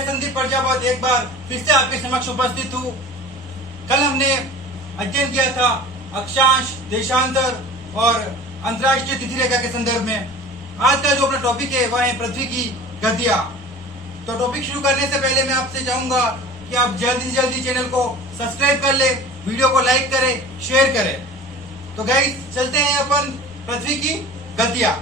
मैं संदीप प्रजापत एक बार फिर से आपके समक्ष उपस्थित हूँ। कल हमने अध्ययन किया था अक्षांश, देशांतर और अंतर्राष्ट्रीय तिथि रेखा के संदर्भ में। आज का जो अपना टॉपिक है वह है पृथ्वी की गतियां। तो टॉपिक शुरू करने से पहले मैं आपसे चाहूंगा कि आप जल्दी से जल्दी चैनल को सब्सक्राइब कर ले, वीडियो को लाइक करें, शेयर करें। तो गाइस चलते हैं अपन पृथ्वी की गतियां।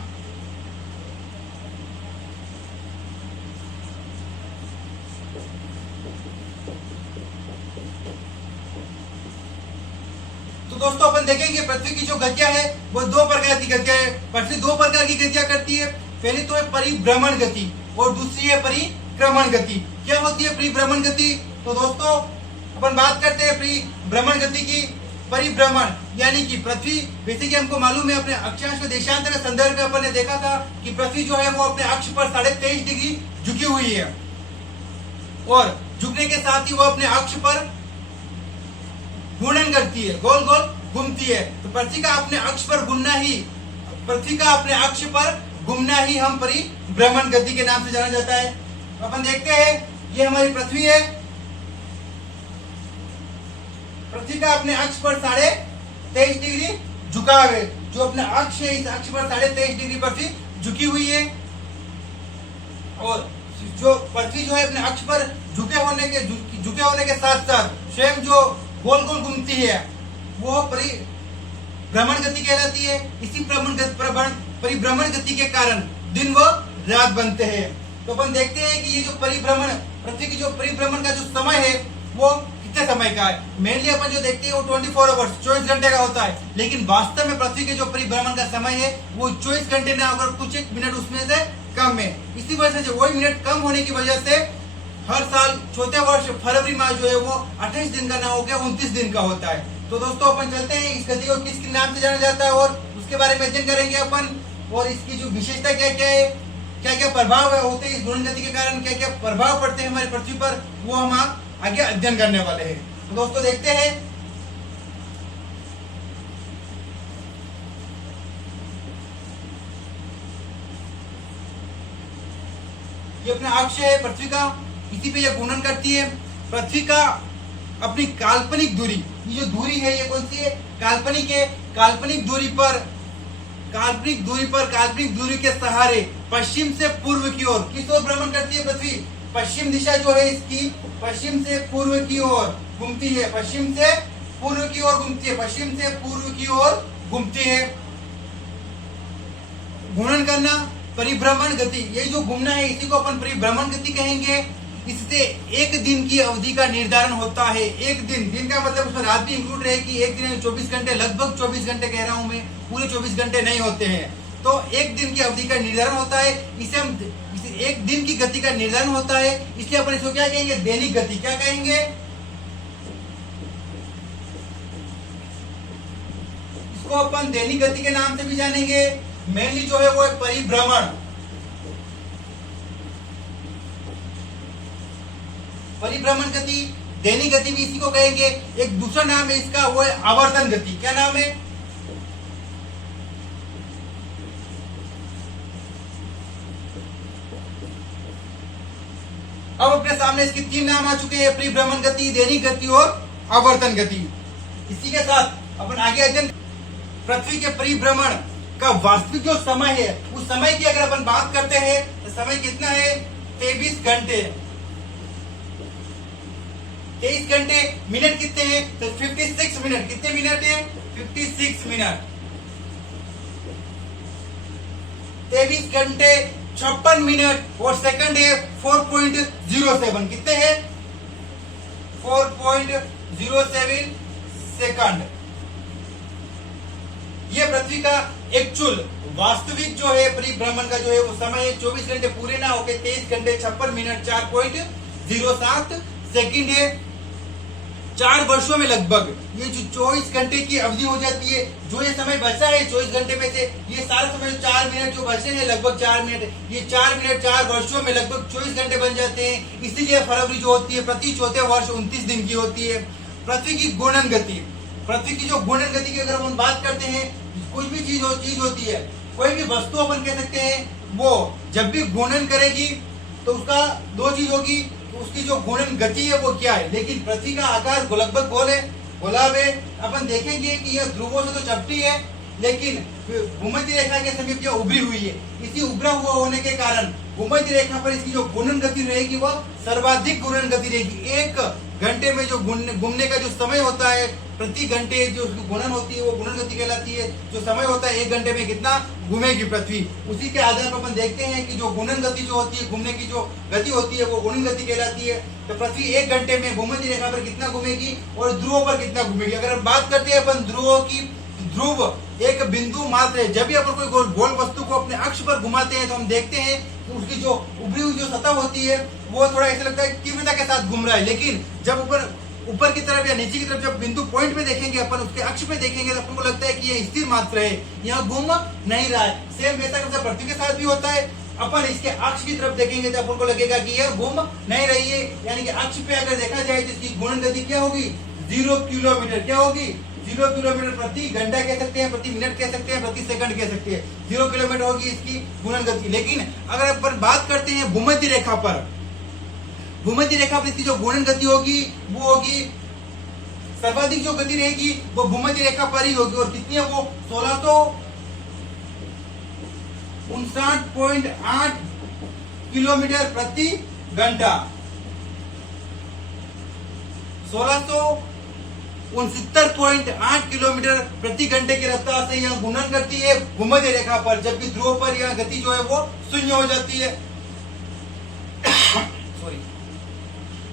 तो दोस्तों अपन देखेंगे पृथ्वी की जो गतियां है वो दो प्रकार की गतियां है। पृथ्वी दो प्रकार की गतियां करती है। पहली तो है परिभ्रमण गति और दूसरी है परिक्रमण गति। क्या होती है परिभ्रमण गति? तो दोस्तों अपन बात करते हैं परिभ्रमण गति की। परिभ्रमण यानी कि पृथ्वी, जैसे कि हमको मालूम है अपने अक्षांश व देशांतर के संदर्भ में अपन ने देखा था कि पृथ्वी जो है वो अपने अक्ष पर 23.5 डिग्री झुकी हुई है और झुकने के साथ ही वो अपने अक्ष पर घूर्णन करती है, गोल गोल घूमती है। तो पृथ्वी का अपने अक्ष पर घूमना ही, पृथ्वी का अपने अक्ष पर घूमना ही हम परिभ्रमण गति के नाम से जाना जाता है। तो अपन देखते हैं ये हमारी पृथ्वी है। पृथ्वी का अपने अक्ष पर 23.5 डिग्री झुकाव है। जो अपना अक्ष है इस अक्ष पर 23.5 डिग्री पृथ्वी झुकी हुई है और जो पृथ्वी जो है अपने अक्ष पर झुके होने के साथ साथ स्वयं जो गोल गोल घूमती है वो परिभ्रमण गति कहलाती है। इसी परिभ्रमण गति के कारण दिन व रात बनते हैं। तो अपन देखते हैं कि ये जो परिभ्रमण, पृथ्वी की जो परिभ्रमण का जो समय है वो कितने समय का है। मेनली अपन जो देखते हैं वो 24 आवर्स 24 घंटे का होता है, लेकिन वास्तव में पृथ्वी के जो परिभ्रमण का समय है वो 24 घंटे ना होकर कुछ एक मिनट उसमें से कम है। इसी वजह से वही मिनट कम होने की वजह से हर साल चौथे वर्ष फरवरी माह जो है वो 28 दिन का ना होकर 29 दिन का होता है। तो दोस्तों अपन चलते हैं इस गति को किस नाम से जाना जाता है और उसके बारे में अध्ययन करेंगे अपन। और इसकी जो विशेषता क्या क्या है, क्या क्या प्रभाव होते हैं इस घूर्णन गति के कारण, क्या क्या प्रभाव पड़ते हैं हमारी पृथ्वी पर, वो हम आगे अध्ययन करने वाले हैं। तो दोस्तों देखते हैं ये अपना अक्ष है पृथ्वी का, इसी पे ये घूर्णन करती है। पृथ्वी का अपनी काल्पनिक दूरी, ये जो दूरी है ये कौन सी है? काल्पनिक है। काल्पनिक दूरी के सहारे पश्चिम से पूर्व की ओर किस ओर भ्रमण करती है पृथ्वी? पश्चिम दिशा जो है इसकी पश्चिम से पूर्व की ओर घूमती है। पश्चिम से पूर्व की ओर घूमती है। घूर्णन करना, परिभ्रमण गति, ये जो घूमना है इसी को अपन परिभ्रमण गति कहेंगे। इससे एक दिन की अवधि का निर्धारण होता है। एक दिन का मतलब उसमें रात भी इंक्लूड रहेगी। एक दिन में 24 घंटे, लगभग 24 घंटे कह रहा हूं मैं, पूरे 24 घंटे नहीं होते हैं। तो एक दिन की अवधि का निर्धारण होता है। इसे एक दिन की गति का निर्धारण होता है, इसलिए अपन इसको क्या कहेंगे? दैनिक गति। क्या कहेंगे? इसको अपन दैनिक गति के नाम से भी जानेंगे। मेनली जो है वो एक परिभ्रमण गति, दैनिक गति भी इसी को कहेंगे। एक दूसरा नाम है इसका, वो है आवर्तन गति। क्या नाम है? अब अपने सामने इसके 3 नाम आ चुके हैं, परिभ्रमण गति, दैनिक गति और आवर्तन गति। इसी के साथ अपन आगे अध्ययन, पृथ्वी के परिभ्रमण का वास्तविक जो समय है उस समय की अगर अपन बात करते हैं तो समय कितना है? 23 घंटे। 23 घंटे। मिनट कितने हैं? तो 56 मिनट। कितने मिनट है? 56 मिनट। 23 घंटे 56 मिनट और सेकंड है 4.07। कितने हैं? 4.07 सेकंड। ये पृथ्वी का एक्चुअल वास्तविक जो है परिभ्रमण का जो है वो समय है। 24 घंटे पूरे ना होके 23 घंटे 56 मिनट 4.07 सेकंड है। 4 वर्षों में लगभग ये जो 24 घंटे की अवधि हो जाती है, जो ये समय बचा है 24 घंटे में से ये सारा समय 4 मिनट जो बचे हैं, लगभग 4 मिनट, ये 4 मिनट 4 वर्षों में लगभग 24 घंटे बन जाते हैं। इसीलिए फरवरी जो होती है प्रति चौथे वर्ष 29 दिन की होती है। पृथ्वी की घूर्णन गति, पृथ्वी की जो घूर्णन गति की अगर हम बात करते हैं, कोई भी चीज होती है, कोई भी वस्तु अपन कह सकते हैं, वो जब भी घूर्णन करेगी तो उसका दो चीज होगी, उसकी जो घूर्णन गति है वो क्या है। लेकिन पृथ्वी का आकार लगभग गोल है, गोलाब है। अपन देखेंगे कि यह ध्रुवों से तो चपटी है, लेकिन भूमध्य रेखा के समीप यह उभरी हुई है। इसी उभरा हुआ होने के कारण भूमध्य रेखा पर इसकी जो घूर्णन गति रहेगी वह सर्वाधिक घूर्णन गति रहेगी। एक घंटे में जो घूमने का जो समय होता है, प्रति घंटे जो उसकी घूर्णन होती है वो घूर्णन गति कहलाती है। जो समय होता है एक घंटे में कितना घूमेगी पृथ्वी, उसी के आधार पर अपन देखते हैं कि जो घूर्णन गति जो होती है, घूमने की जो गति होती है वो घूर्णन गति कहलाती है। तो पृथ्वी एक घंटे में भूमध्य रेखा पर कितना घूमेगी और ध्रुवों पर कितना घूमेगी। अगर बात करते हैं अपन ध्रुवों की, ध्रुव एक बिंदु मात्र है। जब भी अपन कोई गोल वस्तु को अपने अक्ष पर घुमाते हैं तो हम देखते हैं कि उसकी जो उभरी हुई जो सतह होती है वो थोड़ा ऐसा लगता है तीव्रता के साथ घूम रहा है। लेकिन जब ऊपर की तरफ या नीचे की तरफ जब बिंदु पॉइंट पे देखेंगे, अपन उसके अक्ष पे देखेंगे तो अपन को लगता है कि यह स्थिर मात्र है, यहाँ घूम नहीं रहा है। सेम वैसा कैसा पृथ्वी के साथ भी होता है। अपन इसके अक्ष की तरफ देखेंगे तो अपन को लगेगा कि यह घूम नहीं रही है। यानी कि अक्ष पे अगर देखा जाए तो इसकी घूर्णन गति क्या होगी, 0 किलोमीटर। क्या होगी, 0 किलोमीटर प्रति घंटा कह सकते हैं, प्रति मिनट कह सकते हैं, प्रति सेकंड कह सकते हैं। 0 किलोमीटर होगी इसकी घूर्णन गति। लेकिन अगर अपन बात करते हैं भूमध्य रेखा पर, भूमध्य रेखा पर इसकी जो घूर्णन गति होगी वो होगी, सर्वाधिक जो गति रहेगी वो भूमध्य रेखा पर ही होगी। और कितनी है वो, 1659.8 किलोमीटर प्रति घंटा। 1669.8 किलोमीटर प्रति घंटे की रफ्तार से यह घूर्णन करती है भूमध्य रेखा पर, जबकि ध्रुव पर यह गति जो है वो शून्य हो जाती है। सॉरी।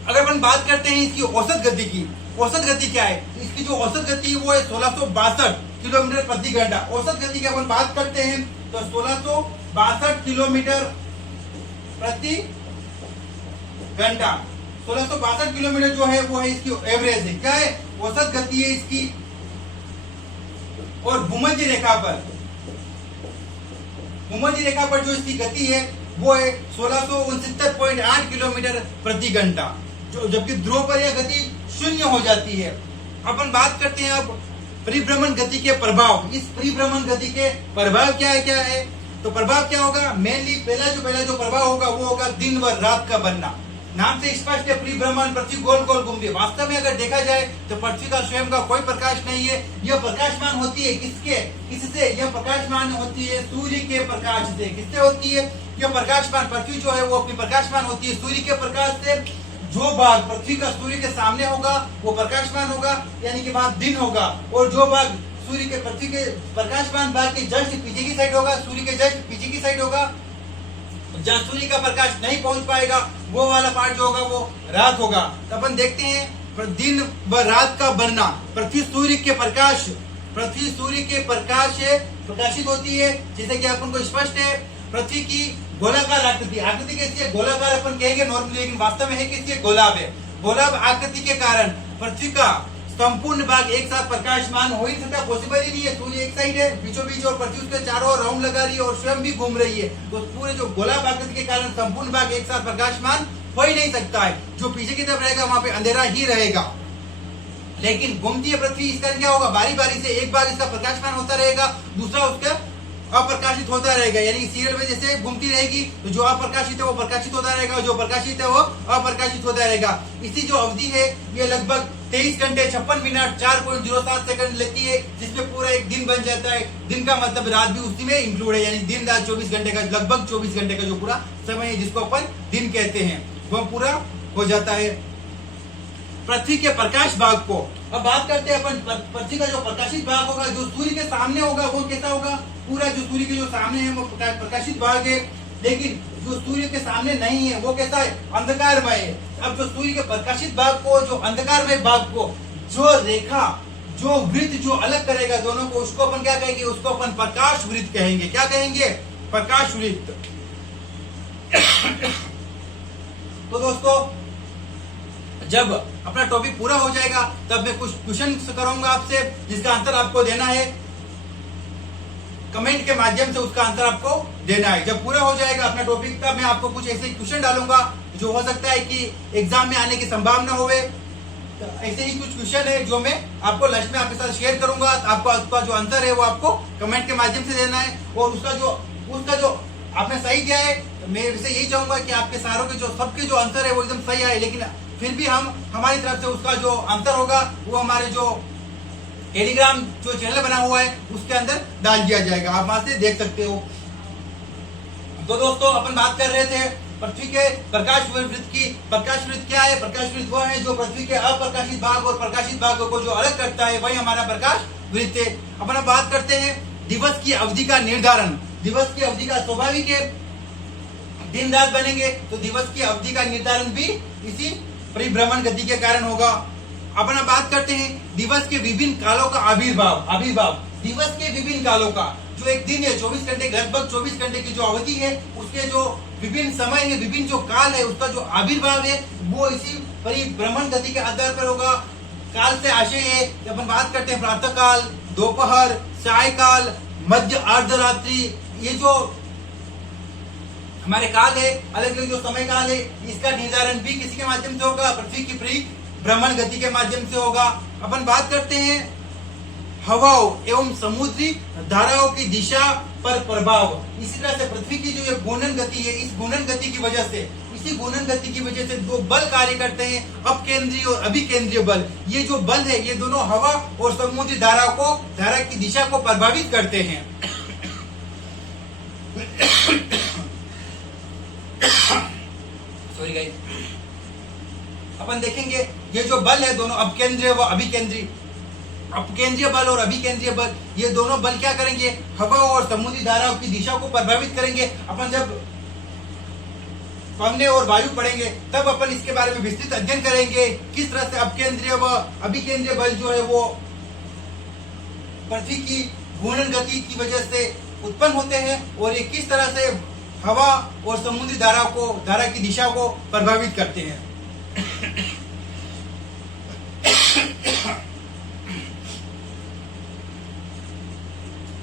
अगर अपन बात करते हैं इसकी औसत गति की, औसत गति क्या है, इसकी जो औसत गति है वो है 1662 किलोमीटर प्रति घंटा। औसत गति की अपन बात करते हैं तो 1662 किलोमीटर प्रति घंटा। 1662 किलोमीटर जो है वो है इसकी एवरेज है। क्या है, औसत गति है इसकी। और भूमध्य रेखा पर, भूमध्य रेखा पर जो इसकी गति है वो है 1669.8 किलोमीटर प्रति घंटा, जो जबकि ध्रुव पर यह गति शून्य हो जाती है। अपन बात करते हैं अब परिभ्रमण गति के प्रभाव। इस परिभ्रमण गति के प्रभाव क्या है, तो प्रभाव क्या होगा, मेनली पहला जो प्रभाव होगा वो होगा दिन व रात का बनना। नाम से स्पष्ट है, परिभ्रमण, पृथ्वी गोल गोल घूमती है। वास्तव में अगर देखा जाए तो पृथ्वी का स्वयं का कोई प्रकाश नहीं है। यह प्रकाशमान होती है किससे, यह प्रकाशमान होती है सूर्य के प्रकाश से। किससे होती है यह प्रकाशमान, पृथ्वी जो है वो अपनी प्रकाशमान होती है सूर्य के प्रकाश से। जो भाग पृथ्वी का सूर्य के सामने होगा वो प्रकाशमान होगा, यानी कि वहां दिन होगा। और जो भाग सूर्य के, पृथ्वी के प्रकाशमान भाग के जस्ट पीछे की साइड होगा, सूर्य के जस्ट पीछे की साइड होगा, जहाँ सूर्य का प्रकाश नहीं पहुंच पाएगा, वो वाला पार्ट जो होगा वो रात होगा। तो अपन देखते हैं दिन व रात का बनना। पृथ्वी सूर्य के प्रकाश से प्रकाशित होती है, जैसे कि अपन को स्पष्ट है। पृथ्वी की गोलाकार आकृति कैसी है, गोलाकार अपन कहेंगे नॉर्मली, लेकिन वास्तव में है किसी है, गोलाब है। गोलाब आकृति के कारण पृथ्वी का संपूर्ण भाग एक साथ प्रकाशमान हो ही सकता, पॉसिबल ही नहीं है। सूर्य एक साइड है बीचों बीच और पृथ्वी उसके चारों ओर राउंड लगा रही है और स्वयं भी घूम रही है, तो पूरे जो गोलाब आकृति के कारण संपूर्ण भाग एक साथ प्रकाशमान हो ही नहीं सकता है। जो पीछे की तरफ रहेगा वहां पे अंधेरा ही रहेगा। लेकिन घूमती है पृथ्वी, इसका क्या होगा, बारी बारी से एक बार इसका प्रकाशमान होता रहेगा, दूसरा उसका अप्रकाशित होता रहेगा। यानी सीरियल में जैसे घूमती रहेगी तो जो अप्रकाशित है वो प्रकाशित होता रहेगा, जो प्रकाशित है वो अप्रकाशित होता रहेगा। इसी जो अवधि है ये लगभग 23 घंटे 56 मिनट 4.07 सेकंड लेती है, जिसमें पूरा एक दिन बन जाता है। दिन का मतलब रात भी उसी में इंक्लूड है, यानी दिन रात 24 घंटे का, लगभग 24 घंटे का जो पूरा समय है जिसको अपन दिन कहते हैं वो पूरा हो जाता है पृथ्वी के प्रकाश भाग को। अब बात करते हैं अपन पृथ्वी का जो प्रकाशित भाग होगा, जो सूर्य के सामने होगा वो कैसा होगा, पूरा जो सूर्य के जो सामने है वो प्रकाशित भाग है। लेकिन जो सूर्य के सामने नहीं है वो कैसा है, अंधकारमय है। अब जो सूर्य के प्रकाशित भाग को, जो अंधकारमय भाग को, जो रेखा, जो वृत्त जो अलग करेगा दोनों को, उसको अपन क्या कहेंगे, उसको अपन प्रकाश वृत्त कहेंगे। क्या कहेंगे, प्रकाश वृत्त। तो दोस्तों जब अपना टॉपिक पूरा हो जाएगा तब मैं कुछ क्वेश्चन करूंगा आपसे, जिसका आंसर आपको देना है कमेंट के माध्यम से, उसका आंसर आपको देना है। जब पूरा हो जाएगा अपना टॉपिक तब मैं आपको कुछ ऐसे क्वेश्चन डालूंगा जो हो सकता है कि एग्जाम में आने की संभावना होवे। तो ऐसे ही कुछ क्वेश्चन है जो मैं आपको लास्ट में आपके साथ शेयर करूंगा। आपको उसका जो आंसर है वो आपको कमेंट के माध्यम से देना है, और उसका जो आपने सही दिया है मैं वैसे यही चाहूंगा कि आपके सारों के जो सबके जो आंसर है वो एकदम सही आए, लेकिन फिर भी हम हमारी तरफ से उसका जो आंसर होगा वो हमारे जो टेलीग्राम जो चैनल बना हुआ है उसके अंदर डाल दिया जाएगा, आप वहां से देख सकते हो। तो दोस्तों अपन बात कर रहे थे पृथ्वी के प्रकाश वृत्त की। प्रकाश वृत्त क्या है? प्रकाश वृत्त वो है जो पृथ्वी के अप्रकाशित भाग और प्रकाशित भाग को जो अलग करता है, वही हमारा प्रकाश वृत्त है। अपन अब बात करते हैं दिवस की अवधि का निर्धारण। दिवस की अवधि का स्वाभाविक है, दिन रात बनेंगे तो दिवस की अवधि का निर्धारण भी इसी परिभ्रमण गति के कारण होगा। अपन अब बात करते हैं दिवस के विभिन्न कालों का आविर्भाव। दिवस के विभिन्न कालों का जो एक दिन है 24 घंटे, लगभग 24 घंटे की जो अवधि है उसके जो विभिन्न समय है, विभिन्न जो काल है, उसका जो आविर्भाव है वो इसी परिभ्रमण गति के आधार पर होगा। काल से आशय है, अपन बात करते हैं प्रातः काल, दोपहर, सायकाल, मध्य अर्धरात्रि, ये जो हमारे काल है, अलग अलग जो समय काल है, इसका निर्धारण भी किसी के माध्यम से होगा, पृथ्वी की परिभ्रमण गति के माध्यम से होगा। अपन बात करते हैं हवाओं एवं समुद्री धाराओं की दिशा पर प्रभाव। इसी तरह से पृथ्वी की जो ये घूर्णन गति है, इस घूर्णन गति की वजह से, इसी घूर्णन गति की वजह से दो बल कार्य करते हैं, अपकेंद्रीय और अभिकेंद्रीय बल। ये जो बल है ये दोनों हवा और समुद्री धारा की दिशा को प्रभावित करते हैं। सॉरी गाइस, अपन देखेंगे ये जो बल है दोनों अपकेंद्रीय व अभिकेंद्रीय, अपकेंद्रीय बल और अभिकेंद्रीय बल, ये दोनों बल क्या करेंगे? हवा और समुद्री धाराओं की दिशा को प्रभावित करेंगे। अपन जब पवने और वायु पढ़ेंगे तब अपन इसके बारे में विस्तृत अध्ययन करेंगे, किस तरह से अपकेंद्रीय व अभिकेंद्रीय बल जो है वो पृथ्वी की घूर्णन गति की वजह से उत्पन्न होते हैं और ये किस तरह से हवा और समुद्री धारा की दिशा को प्रभावित करते हैं।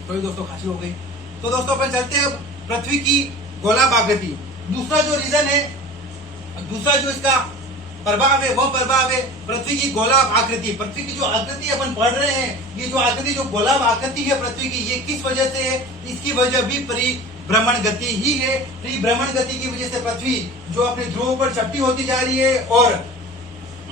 तो दोस्तों खांसी हो गई। तो दोस्तों अपन चलते हैं पृथ्वी की गोलाभ आकृति। दूसरा जो रीजन है, दूसरा जो इसका प्रभाव है, वह प्रभाव है पृथ्वी की गोलाभ आकृति। पृथ्वी की जो आकृति अपन पढ़ रहे हैं, ये जो आकृति जो गोलाभ आकृति है पृथ्वी की, ये किस वजह से है? इसकी वजह भी परिभ्रमण गति ही है। परिभ्रमण गति की वजह से पृथ्वी जो अपने ध्रुव पर चपटी होती जा रही है और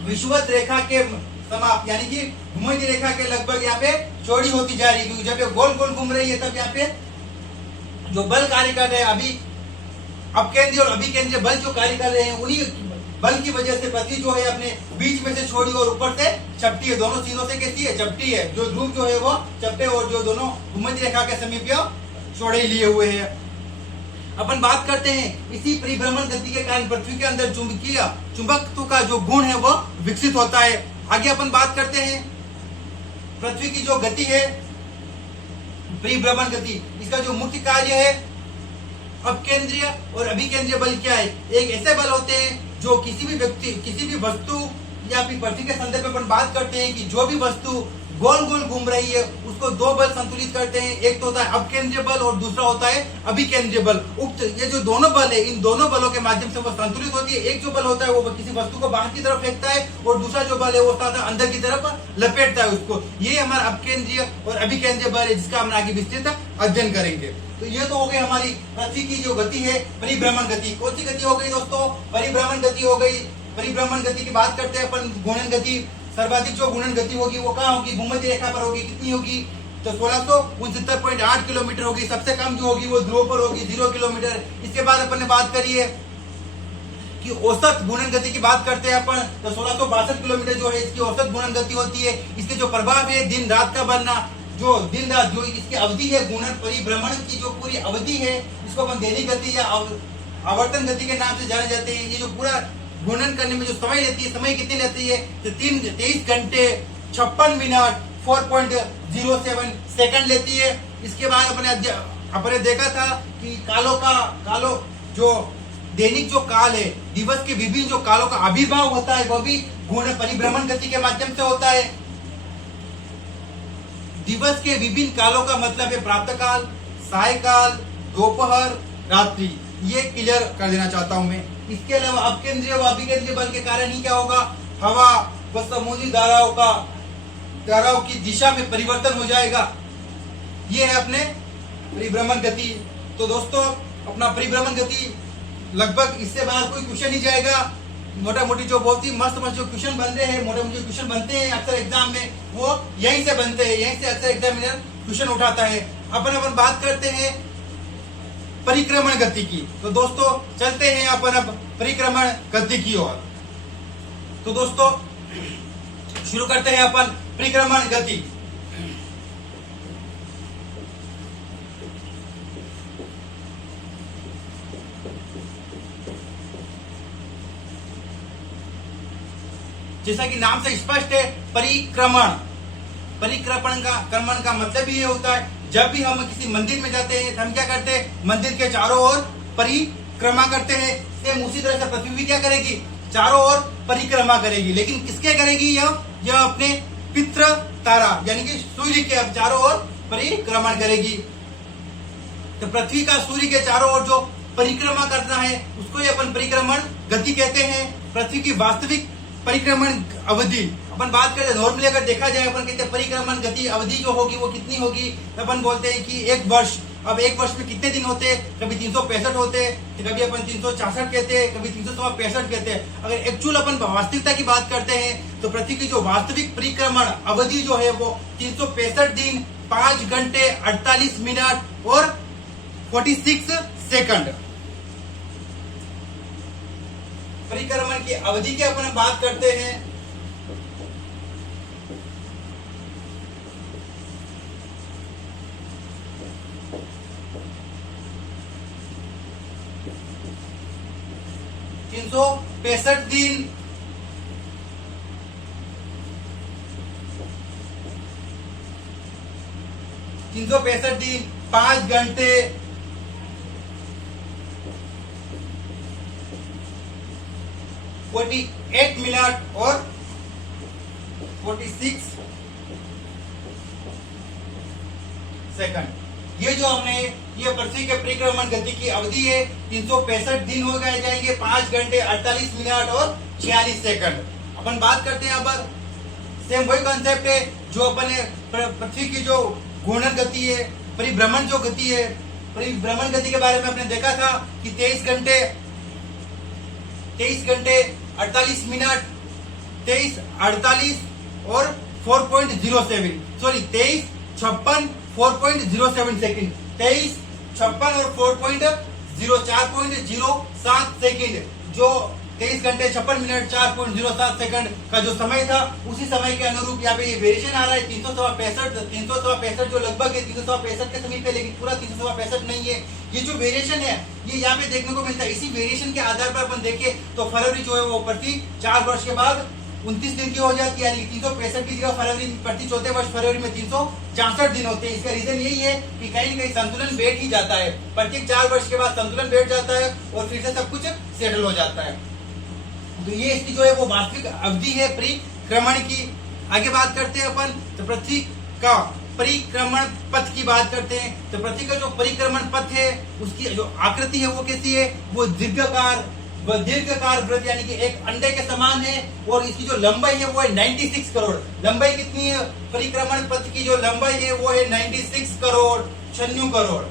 विषुवत रेखा के समाप्त यानी कि भूमध्य रेखा के लगभग यहाँ पे चौड़ी होती जा रही है, क्योंकि जब ये गोल गोल घूम रही है तब यहाँ पे जो बल कार्य कर रहे हैं, अभी अपकेंद्रीय और अभिकेंद्रीय बल जो कार्य कर रहे हैं, उन्हीं बल की वजह से पृथ्वी जो है अपने बीच में से छोड़ी और ऊपर से चपटी है। दोनों सिरों से कैसी है? चपटी है। जो ध्रुव जो है वो चपटे और जो दोनों भूमध्य रेखा के समीप चौड़े लिए हुए हैं। अपन बात करते हैं इसी परिभ्रमण गति के कारण पृथ्वी के अंदर चुंबकत्व का जो गुण है वो विकसित होता है। आगे अपन बात करते हैं पृथ्वी की जो गति है परिभ्रमण गति, इसका जो मुख्य कार्य है अपकेंद्रीय और अभिकेंद्रीय बल क्या है? एक ऐसे बल होते हैं जो किसी भी व्यक्ति, किसी भी वस्तु या फिर पृथ्वी के संदर्भ में अपन बात करते हैं कि जो भी वस्तु गोल गोल घूम रही है उसको दो बल संतुलित करते हैं। एक तो होता है अपकेंद्रीय बल और दूसरा होता है अभिकेंद्रीय बल। उक्त ये जो दोनों बल है, इन दोनों बलों के माध्यम से वो संतुलित होती है। एक जो बल होता है वो किसी वस्तु को बाहर की तरफ फेंकता है और दूसरा जो बल है वो अंदर की तरफ लपेटता है उसको। ये हमारा अपकेंद्रीय और अभिकेंद्रीय बल है जिसका हम आगे विस्तृत अध्ययन करेंगे। तो ये तो हो गई हमारी पृथ्वी की जो गति है परिभ्रमण गति। कौन सी गति हो गई दोस्तों? परिभ्रमण गति हो गई। परिभ्रमण गति की बात करते हैं अपन। घूर्णन गति, सर्वाधिक जो घूर्णन गति होगी वो कहाँ होगी? भूमध्य रेखा पर होगी। कितनी होगी? तो 1669.8 किलोमीटर होगी। सबसे कम जो होगी वो ध्रुव पर होगी 0 किलोमीटर। इसके बाद अपन ने बात करी है कि औसत घूर्णन गति की बात करते हैं अपन, तो 1662 किलोमीटर जो है इसकी औसत घूर्णन गति होती है। इसके जो प्रभाव है दिन रात का बनना, जो दिन रात जो इसकी अवधि है घूर्णन परिभ्रमण की जो पूरी अवधि है इसको अपन दैनिक गति या आवर्तन गति के नाम से जाने जाते हैं। ये जो पूरा घूर्णन करने में जो समय लेती है, समय कितनी लेती है? तो 23 घंटे 56 मिनट 4.07 सेकंड लेती है। इसके बाद अपने देखा था कि कालों जो दैनिक जो काल है, दिवस के विभिन्न जो कालों का आविर्भाव होता है वह भी घूर्णन परिभ्रमण गति के माध्यम से होता है। दिवस के विभिन्न कालों का मतलब है प्रातः काल, सायकाल, दोपहर, रात्रि। ये क्लियर कर देना चाहता हूं मैं। इसके अलावा अपकेंद्रीय व अभिकेंद्रीय बल के कारण ही क्या होगा? हवा व समुद्री धाराओं की दिशा में परिवर्तन हो जाएगा। ये है अपने परिभ्रमण गति। तो दोस्तों अपना परिभ्रमण गति लगभग इससे बाहर कोई क्वेश्चन नहीं जाएगा। मोटा मोटी जो बहुत ही मस्त मस्त जो क्वेश्चन बन रहे हैं, मोटे मोटे जो क्वेश्चन बनते हैं अक्सर एग्जाम में, वो यहीं से बनते हैं, यहीं से अक्सर एग्जामिनर क्वेश्चन उठाता है। अपन बात करते हैं परिक्रमण गति की। तो दोस्तों चलते हैं अपन अब परिक्रमण गति की ओर। तो दोस्तों शुरू करते हैं अपन परिक्रमण गति। जैसा कि नाम से स्पष्ट है, परिक्रमण। परिक्रमण का मतलब ये होता है, जब भी हम किसी मंदिर में जाते हैं तो हम क्या करते हैं, मंदिर के चारों ओर परिक्रमा करते हैं। सेम उसी तरह से पृथ्वी भी क्या करेगी, चारों ओर परिक्रमा करेगी। लेकिन किसके करेगी, यह अपने पितृ तारा यानी कि सूर्य के चारों ओर परिक्रमण करेगी। तो पृथ्वी का सूर्य के चारों ओर जो परिक्रमा करना है उसको ही अपन परिक्रमण गति कहते हैं। पृथ्वी की वास्तविक परिक्रमण अवधि अपन बात करते हैं, नॉर्मली अगर देखा जाए अपन कहते हैं परिक्रमण गति अवधि जो होगी वो कितनी होगी, तो अपन बोलते हैं कि 1 वर्ष। अब 1 वर्ष में कितने दिन होते हैं, कभी 365 होते हैं, तो कभी अपन 366 कहते हैं, कभी 365 कहते हैं। अगर एक्चुअल अपन वास्तविकता की बात करते हैं तो पृथ्वी की जो वास्तविक परिक्रमण अवधि जो है वो 365 दिन 5 घंटे 48 मिनट और 46 सेकंड। परिक्रमण की अवधि की अपन बात करते हैं, तीन सौ 65 दिन 365 दिन 5 घंटे 48 मिनट और 46 सेकंड। ये जो हमने ये पृथ्वी के परिक्रमण गति की अवधि है 365 दिन हो गए जाएंगे, 5 घंटे 48 मिनट और 46 सेकंड। अपन बात करते हैं अब सेम वही कॉन्सेप्ट है जो अपन पृथ्वी की जो घूर्णन गति है, परिभ्रमण जो गति है, परिभ्रमण गति के बारे में आपने देखा था कि 23 घंटे 48 मिनट 23 48 और 4.07 सॉरी 23 56 4.07 सेकंड, 23 56 और 4.07 सेकंड, जो 23 घंटे 56 मिनट 4.07 सेकंड का जो समय था उसी समय के अनुरूप यहाँ पे ये वेरिएशन आ रहा है 365 जो लगभग है 365 के समीप है, लेकिन पूरा 365 नहीं है। ये जो वेरिएशन है ये यहाँ पे देखने को मिलता है। इसी वेरिएशन के आधार पर अपन देखें तो फरवरी जो है वो प्रति 4 वर्ष के बाद 29 दिन की हो जाती है, यानी 365 की जगह फरवरी प्रति चौथे वर्ष फरवरी में 364 दिन होते हैं। इसका रीजन यही है कि कहीं न कहीं संतुलन बैठ ही जाता है, प्रत्येक 4 वर्ष के बाद संतुलन बैठ जाता है और फिर से सब कुछ सेटल हो जाता है। तो ये इसकी जो है वो वास्तविक अवधि है परिक्रमण की। आगे बात करते हैं अपन तो पृथ्वी का परिक्रमण पथ की बात करते हैं। तो पृथ्वी का जो परिक्रमण पथ है उसकी जो आकृति है वो कैसी है, वो दीर्घाकार वृत्त यानी कि एक अंडे के समान है और इसकी जो लंबाई है वो है 96 करोड़। लंबाई कितनी है, परिक्रमण पथ की जो लंबाई है वो है 96 करोड़ 96 करोड़।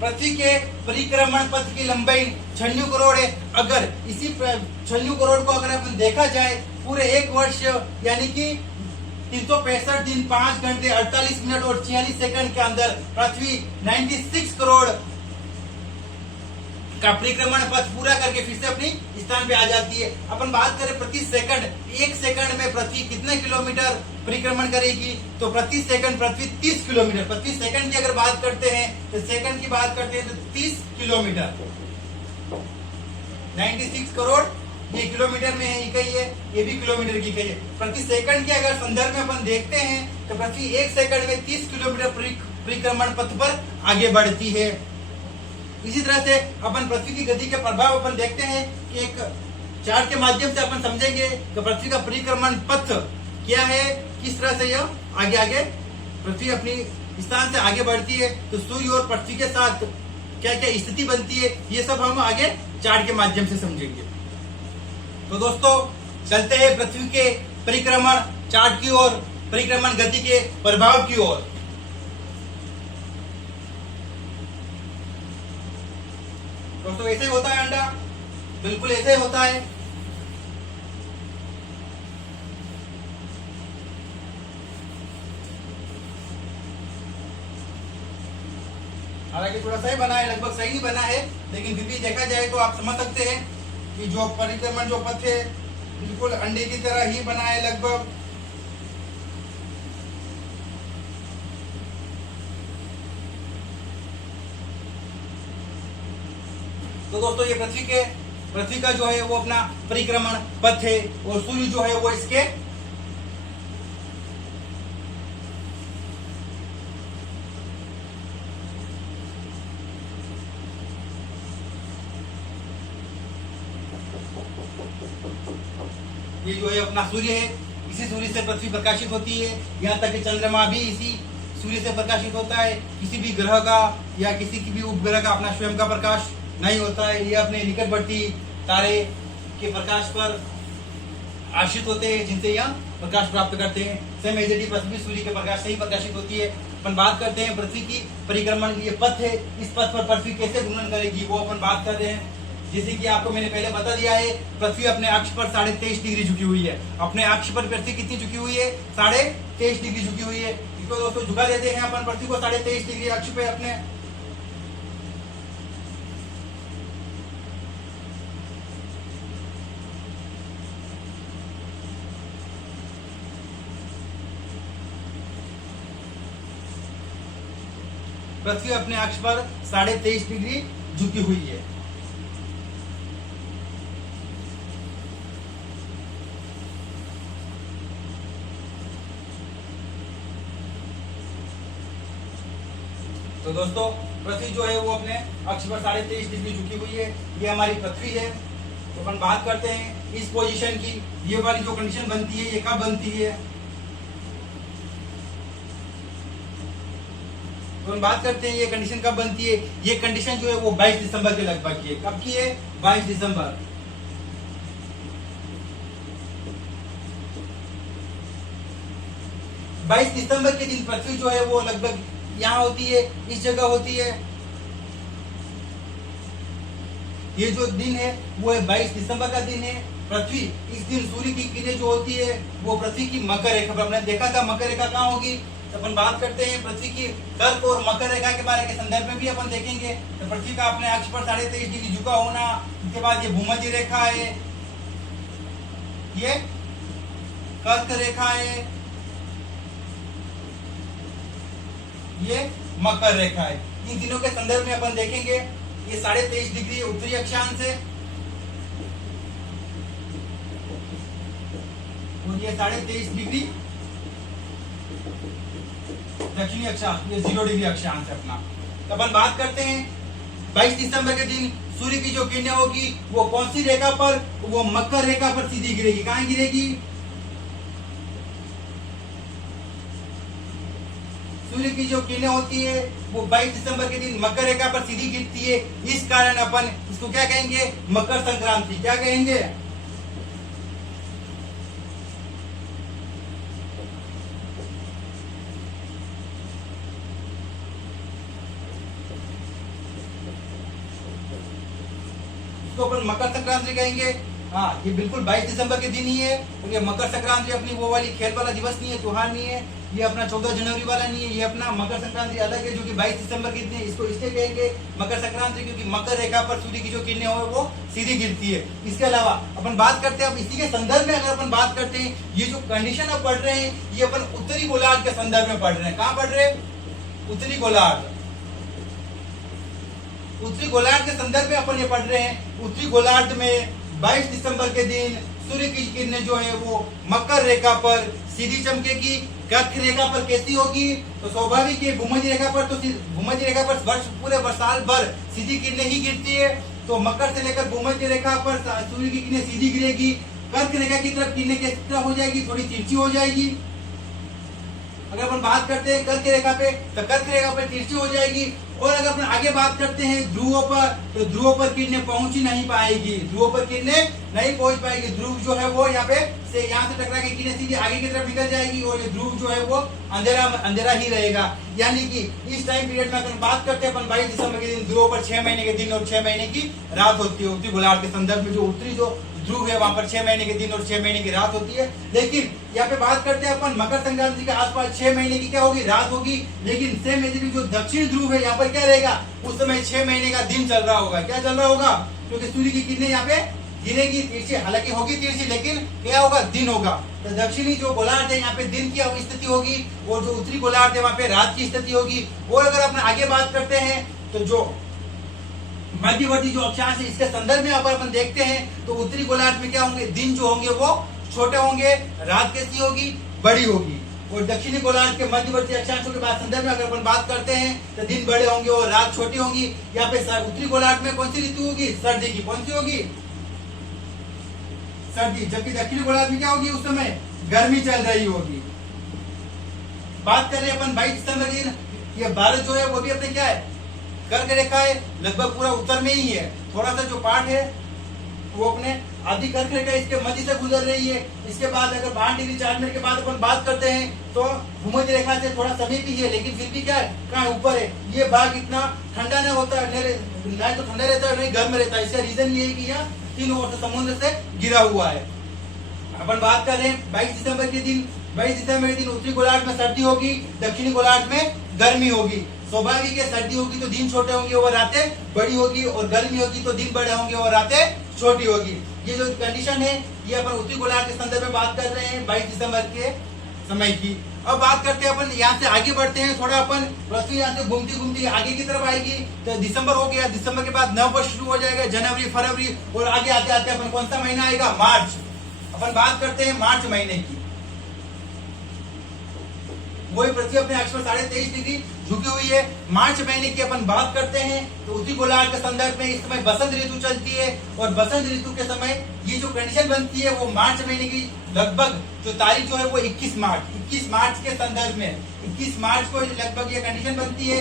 पृथ्वी के परिक्रमण पथ की लंबाई 96 करोड़ है। अगर इसी 96 करोड़ को अगर अपन देखा जाए पूरे 1 वर्ष यानी कि 365 दिन 5 घंटे 48 मिनट और 46 सेकंड के अंदर पृथ्वी 96 करोड़ का परिक्रमण पथ पूरा करके फिर से अपनी स्थान पे आ जाती है। अपन बात करें प्रति सेकंड, 1 सेकंड में पृथ्वी कितने किलोमीटर परिक्रमण करेगी, तो प्रति सेकंड पृथ्वी 30 किलोमीटर। प्रति सेकंड की अगर बात करते हैं तो सेकंड की बात करते हैं तो 30 किलोमीटर। 96 करोड़ ये किलोमीटर में है इकाई है, ये भी किलोमीटर की इकाई है। प्रति सेकंड के अगर संदर्भ में अपन देखते हैं तो पृथ्वी 1 सेकंड में 30 किलोमीटर परिक्रमण पथ पर आगे बढ़ती है। इसी तरह से अपन पृथ्वी की गति के प्रभाव अपन देखते हैं कि एक चार्ट के माध्यम से अपन समझेंगे कि पृथ्वी का परिक्रमण पथ क्या है, किस तरह से यह आगे आगे पृथ्वी अपनी स्थान से आगे बढ़ती है, तो सूर्य और पृथ्वी के साथ क्या क्या स्थिति बनती है, ये सब हम आगे चार्ट के माध्यम से समझेंगे। तो दोस्तों चलते हैं पृथ्वी के परिक्रमण चार्ट की ओर, परिक्रमण गति के प्रभाव की ओर। दोस्तों ऐसे ही होता है अंडा, बिल्कुल ऐसे ही होता है। हालांकि थोड़ा सही बना है, लगभग सही नहीं बना है, लेकिन फिर भी देखा जाए तो आप समझ सकते हैं कि जो परिक्रमण जो पथ है बिल्कुल अंडे की तरह ही बना है लगभग। तो दोस्तों ये पृथ्वी का जो है वो अपना परिक्रमण पथ है, और सूर्य जो है वो इसके ये जो है अपना सूर्य है, इसी सूर्य से पृथ्वी प्रकाशित होती है। यहाँ तक कि चंद्रमा भी इसी सूर्य से प्रकाशित होता है। किसी भी ग्रह का या किसी की भी उपग्रह का अपना स्वयं का प्रकाश नहीं होता है, ये अपने निकटवर्ती तारे के प्रकाश पर आश्रित होते हैं, जिनसे यह प्रकाश प्राप्त करते हैं। सेम एज इट इज पृथ्वी सूर्य के प्रकाश से ही प्रकाशित होती है। अपन बात करते हैं पृथ्वी की परिक्रमण, ये पथ है, इस पथ पर पृथ्वी कैसे घूर्णन करेगी वो अपन बात कर रहे हैं। जैसे कि आपको मैंने पहले बता दिया है, पृथ्वी अपने अक्ष पर 23.5 डिग्री झुकी हुई है। अपने अक्ष पर पृथ्वी कितनी झुकी हुई है? 23.5 डिग्री झुकी हुई है। इसको दोस्तों झुका देते हैं अपन पृथ्वी को 23.5 डिग्री अक्ष पे अपने। पृथ्वी अपने अक्ष पर 23.5 डिग्री झुकी हुई है। तो दोस्तों पृथ्वी जो है वो अपने अक्ष पर 23.5 डिग्री झुकी हुई है। ये हमारी पृथ्वी है। तो अपन बात करते हैं इस पोजीशन की, ये वाली जो कंडीशन बनती है ये कब बनती है? तो हम बात करते हैं ये कंडीशन कब बनती है। ये कंडीशन जो है वो 22 दिसंबर के लगभग की है। कब की है? 22 दिसंबर। बाईस दिसंबर के दिन पृथ्वी जो है वो लगभग यहाँ होती है, इस जगह होती है। ये जो दिन है वो है 22 दिसंबर का दिन है। पृथ्वी इस दिन सूर्य की किरणें जो होती है वो पृथ्वी की मकर रेखा पर, हमने देखा था मकर रेखा कहाँ होगी। तो अपन बात करते हैं पृथ्वी की कर्क और मकर रेखा के बारे के संदर्भ में भी अपन देखेंगे। तो पृथ्वी का अपने अक्ष पर 23.5 डिग्री झुका होना, उसके बाद ये भूमध्य रेखा है, ये कर्क रेखा है, ये मकर रेखा है। इन तीनों के संदर्भ में अपन देखेंगे। ये 23.5 डिग्री उत्तरी अक्षांश है और ये 23.5 डिग्री दक्षिणी अक्षांश, ये 0 डिग्री अक्षांश है अपना। तो अपन बात करते हैं 22 दिसंबर के दिन सूर्य की जो किरणें होगी वो कौन सी रेखा पर? वो मकर रेखा पर सीधी गिरेगी। कहां गिरेगी? सूर्य की जो किरणें होती है वो 22 दिसंबर के दिन मकर रेखा पर सीधी गिरती है। इस कारण अपन इसको क्या कहेंगे? मकर संक्रांति। क्या कहेंगे? इसको अपन मकर संक्रांति कहेंगे। हाँ, ये बिल्कुल 22 दिसंबर के दिन ही है। तो ये मकर संक्रांति अपनी वो वाली खेल वाला दिवस नहीं है, त्योहार नहीं है। ये अपना 14 जनवरी वाला नहीं है। ये अपना मकर संक्रांति अलग है, जो कि 22 दिसंबर के दिन है। इसको इसलिए कहेंगे मकर संक्रांति क्योंकि मकर रेखा पर सूर्य की जो किरणें हो वो सीधी गिरती है। इसके अलावा अपन बात करते हैं, अब इसी के संदर्भ में अगर अपन बात करते हैं, ये जो कंडीशन अब पढ़ रहे हैं ये अपन उत्तरी गोलार्ध के संदर्भ में पढ़ रहे हैं। कहाँ पढ़ रहे हैं? उत्तरी गोलार्ध। उत्तरी गोलार्ध के संदर्भ में अपन ये पढ़ रहे हैं। उत्तरी गोलार्ध में 22 दिसंबर के दिन सूर्य की किरणें जो है वो मकर रेखा पर सीधी चमकेगी। कर्क रेखा पर कैसी होगी? तो स्वाभाविक है, भूमध्य रेखा पर, तो भूमध्य रेखा पर वर्ष पूरे साल भर सीधी किरणें ही गिरती है। तो मकर से लेकर भूमध्य रेखा पर सूर्य की किरणें सीधी गिरेगी। कर्क रेखा की तरफ किरणें किस तरह हो जाएगी? थोड़ी तिरछी हो जाएगी। अगर अपन बात करते हैं कर्क रेखा पे, तो कर्क रेखा पे तिरछी हो जाएगी। और अगर अपन आगे बात करते हैं ध्रुवों पर, तो ध्रुवों पर किरणें पहुंच ही नहीं पाएगी, ध्रुवों पर किरणें नहीं पहुंच पाएगी। ध्रुव जो है वो यहाँ से टकरा के किरणें सीधी आगे की तरफ निकल जाएगी और ये ध्रुव जो है वो अंधेरा ही रहेगा। यानी कि इस टाइम पीरियड में अपन बात करते हैं अपन 22 दिसंबर के दिन ध्रुवों पर 6 महीने के दिन और 6 महीने की रात होती है। उत्तरी गोलार्ध के संदर्भ में जो उत्तरी जो ध्रुव है वहां पर 6 महीने के दिन और 6 महीने की रात होती है। लेकिन यहाँ पे बात करते हैं अपन मकर संक्रांति के आसपास 6 महीने की क्या होगी, रात होगी। लेकिन सेम यदि जो दक्षिण ध्रुव है यहाँ पर क्या रहेगा, उस समय 6 महीने का दिन चल रहा होगा। क्या चल रहा होगा, क्योंकि सूर्य की किरणें यहाँ पे गिरेगी तिरछी, हालांकि होगी तिरछी, लेकिन क्या होगा, दिन होगा। तो दक्षिणी जो गोलार्ध है यहाँ पे दिन की स्थिति होगी और जो उत्तरी गोलार्ध है वहां पे रात की स्थिति होगी। और अगर अपन आगे बात करते हैं तो जो मध्यवर्ती जो अक्षांश है इसके संदर्भ में अगर अपन देखते हैं तो उत्तरी गोलार्ध में क्या होंगे, दिन जो होंगे वो छोटे होंगे, रात कैसी होगी, बड़ी होगी। और दक्षिणी गोलार्ध के मध्यवर्ती अक्षांशों के बाद संदर्भ में अगर अपन बात करते हैं तो दिन बड़े होंगे और रात छोटी होंगी। यहाँ पे उत्तरी गोलार्ध में कौन सी ऋतु होगी, सर्दी की। कौन सी होगी, सर्दी। जबकि दक्षिणी गोलार्ध में क्या होगी, उस समय गर्मी चल रही होगी। बात कर रहे हैं अपन 22 दिसंबर के दिन, ये भारत जो है वो भी अपने क्या है, कर्क रेखा है, लगभग पूरा उत्तर में ही है। थोड़ा सा जो पार्ट है वो अपने आदि कर्क रेखा इसके मध्य से गुजर रही है। इसके बाद अगर 5 डिग्री 4 मिनट के बाद अपन बात करते हैं तो भूमध्य रेखा से थोड़ा समीप ही है, लेकिन फिर भी क्या है, कहाँ ऊपर है। ये भाग इतना ठंडा नहीं होता है, नहीं तो ठंडा रहता है नहीं गर्म रहता है। इसका रीजन ये है कि यहाँ तीनों ओर से समुद्र से घिरा हुआ है। अपन बात कर रहे हैं 22 दिसंबर के दिन। 22 दिसंबर के दिन उत्तरी गोलार्ध में सर्दी होगी, दक्षिणी गोलार्ध में गर्मी होगी। स्वाभाविक है, सर्दी होगी तो दिन छोटे होंगे और रातें बड़ी होगी, और गर्मी होगी तो दिन बड़े होंगे और रातें छोटी होगी। ये जो कंडीशन है ये अपन उत्तरी गोलार्ध के संदर्भ में बात कर रहे हैं 22 दिसंबर के समय की। अब बात करते हैं अपन यहाँ से आगे बढ़ते हैं थोड़ा। अपन पृथ्वी यहाँ से घूमती घूमती आगे की तरफ आएगी। तो दिसंबर हो गया, दिसंबर के बाद नवंबर शुरू हो जाएगा, जनवरी, फरवरी, और आगे आते आते अपन कौन सा महीना आएगा, मार्च। अपन बात करते हैं मार्च महीने की। वही पृथ्वी अपने अक्ष पर 23.5 डिग्री झुकी हुई है। मार्च महीने की अपन बात करते हैं तो उत्तरी गोलार्ध के संदर्भ में इस समय बसंत ऋतु चलती है, और बसंत ऋतु के समय ये जो कंडीशन बनती है वो मार्च महीने की लगभग जो तारीख जो है वो 21 मार्च के संदर्भ में 21 मार्च को लगभग ये कंडीशन बनती है।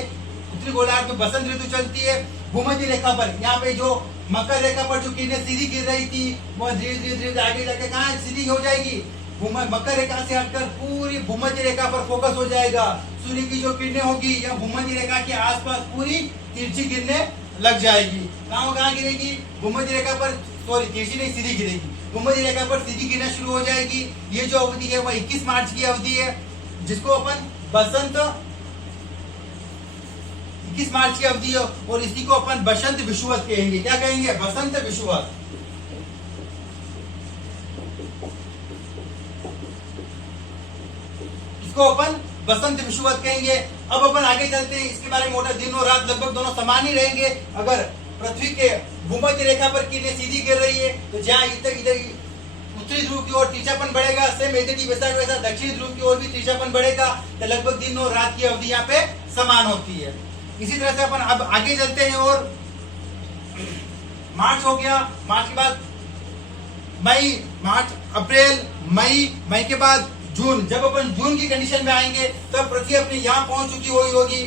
उत्तरी गोलार्ध में बसंत ऋतु चलती है। भूमध्य रेखा पर यहाँ पे जो मकर रेखा पर जो किरणें सीधी गिर रही थी वो धीरे धीरे आगे जाके कहाँ सीधी हो जाएगी, मकर रेखा से हटकर पूरी भूमध्य रेखा पर फोकस हो जाएगा। सूर्य की जो किरणें होगी या भूमध्य रेखा के आसपास पूरी तिरछी किरणें लग जाएगी। कहाँ गिरेगी, भूमध्य रेखा पर, सॉरी तिरछी नहीं सीधी गिरेगी, भूमध्य रेखा पर सीधी गिरना शुरू हो जाएगी। ये जो अवधि है वो 21 मार्च की अवधि है, जिसको अपन बसंत 21 मार्च की अवधि है, और इसी को अपन बसंत विषुवत कहेंगे। क्या कहेंगे, बसंत विषुवत। इसको अपन बसंत विषुवत कहेंगे। अब अपन आगे चलते हैं, इसके बारे में मोटा, दिन और रात लगभग दोनों समान ही रहेंगे। अगर पृथ्वी के भूमध्य रेखा पर किरणें सीधी गिर रही है तो जहाँ इधर उत्तरी ध्रुव की ओर तिरछापन बढ़ेगा, सेम यदि वैसा दक्षिणी ध्रुव की ओर भी तिरछापन बढ़ेगा, तो लगभग दिन और रात की अवधि यहाँ पे समान होती है। इसी तरह से अपन अब आगे चलते हैं, और मार्च हो गया, मार्च के बाद मई, मार्च, अप्रैल, मई के बाद जून। जब अपन जून की कंडीशन में आएंगे तब पृथ्वी अपने यहाँ पहुंच चुकी हुई होगी,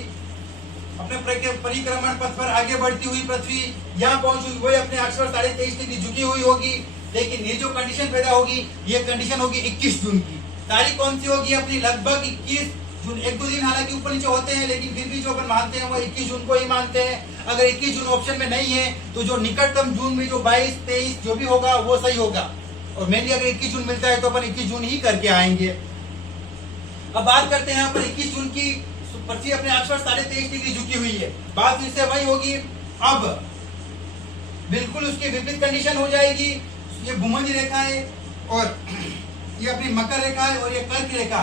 अपने परिक्रमण पथ पर आगे बढ़ती हुई पृथ्वी यहाँ पहुंच चुकी, वही अपने अक्ष पर 23.5 डिग्री झुकी हुई होगी। लेकिन ये जो कंडीशन पैदा होगी ये कंडीशन होगी 21 जून की। तारीख कौन सी होगी अपनी, लगभग 21 जून। एक दो दिन हालांकि ऊपर नीचे होते हैं, लेकिन फिर भी जो अपन मानते हैं वो 21 जून को ही मानते हैं। अगर 21 जून ऑप्शन में नहीं है तो जो निकटतम जून में जो 22, 23 जो भी होगा वो सही होगा, और मेनली अगर 21 जून मिलता है तो अपन 21 जून ही करके आएंगे। अब बात करते हैं यहाँ पर 21 जून की। पृथ्वी अपने अक्ष पर 23.5 डिग्री झुकी हुई है। बात फिर से वही होगी, अब बिल्कुल उसकी विपरीत कंडीशन हो जाएगी। ये भूमध्य रेखा है और ये अपनी मकर रेखा है और ये कर्क रेखा।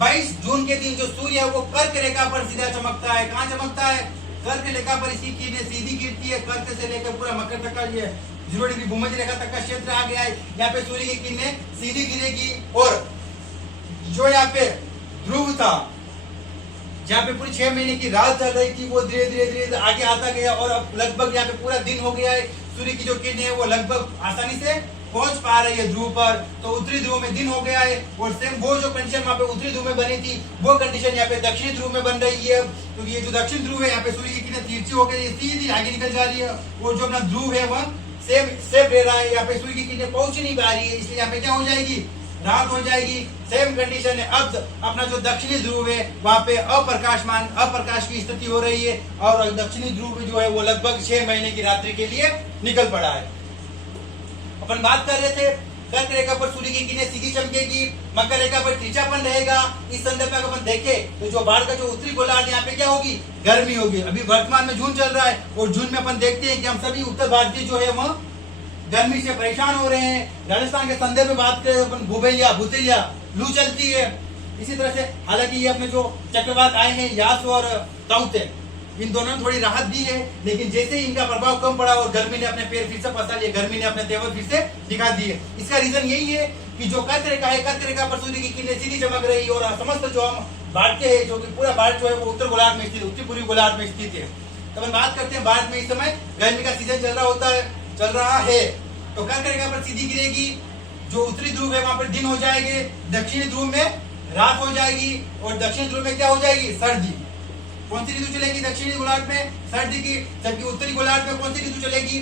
22 जून के दिन जो सूर्य है वो कर्क रेखा पर सीधा चमकता है। कहाँ चमकता है, कर्क रेखा पर। इसकी किरणें सीधी गिरती है, कर्क से लेकर पूरा मकर तक का ये 0 डिग्री भूमध्य रेखा तक का क्षेत्र आ गया है। यहाँ पे सूर्य की किरणें सीधी गिरेगी, और जो यहाँ पे ध्रुव था जहाँ पे पूरी 6 महीने की रात चल रही थी वो धीरे धीरे आगे आता गया, और अब लगभग यहाँ पे पूरा दिन हो गया है। सूर्य की जो किरणें है वो लगभग आसानी से पहुंच पा रही है ध्रुव पर, तो उत्तरी ध्रुव में दिन हो गया है। और सेम वो जो कंडीशन वहां पे उत्तरी ध्रुव में बनी थी वो कंडीशन यहाँ पे दक्षिणी ध्रुव में बन रही है। तो ये जो दक्षिण ध्रुव है यहाँ पे सूर्य की किरणें तिरछी होकर सीधी आगे निकल जा रही है, और जो अपना ध्रुव है वह सेम रह रहा है। यहाँ पे सूर्य की किरणें पहुंच नहीं पा रही है, इसलिए यहाँ पे क्या हो जाएगी, रात हो जाएगी। सेम कंडीशन है, अब अपना जो दक्षिणी ध्रुव है वहां पे अप्रकाश की स्थिति हो रही है, और दक्षिणी ध्रुव जो है वो लगभग 6 महीने की रात्रि के लिए निकल पड़ा है। अपन बात कर रहे थे कर्क रेखा पर सूर्य की किरणें सीधी चमकेगी, मकर रेखा पर तिरछापन रहेगा। इस संदर्भ में अगर अपन देखें तो जो बाढ़ का जो उत्तरी गोलार्ध यहाँ पे क्या होगी, गर्मी होगी। अभी वर्तमान में जून चल रहा है, और जून में अपन देखते हैं कि हम सभी उत्तर भारतीय जो है वह गर्मी से परेशान हो रहे हैं। राजस्थान के संदर्भ में बात करें अपन भूतेलिया लू चलती है। इसी तरह से हालांकि ये अपने जो चक्रवात आए हैं यास और ताउते, इन दोनों ने थोड़ी राहत दी है, लेकिन जैसे ही इनका प्रभाव कम पड़ा और गर्मी ने अपने पैर फिर से पसा लिए, गर्मी ने अपने तेवर फिर से दिखा दिए। इसका रीजन यही है कि जो कर्क रेखा पर सूर्य की किरणें सीधी चमक रही और समस्त जो हम भारतीय है, जो कि पूरा भारत जो है वो उत्तर गोलार्ध में स्थित, उत्तरी पूर्वी गोलार्ध में स्थित है। तो अपन बात करते हैं भारत में इस समय गर्मी का सीजन चल रहा है। तो कर्क रेखा पर सीधी गिरेगी, जो उत्तरी ध्रुव है वहां पर दिन हो जाएंगे, दक्षिणी ध्रुव में रात हो जाएगी, और दक्षिणी ध्रुव में क्या हो जाएगी, सर्दी। कौन सी ऋतु चलेगी दक्षिणी गोलार्ध में, सर्दी की, जबकि उत्तरी गोलार्ध में कौन सी ऋतु चलेगी,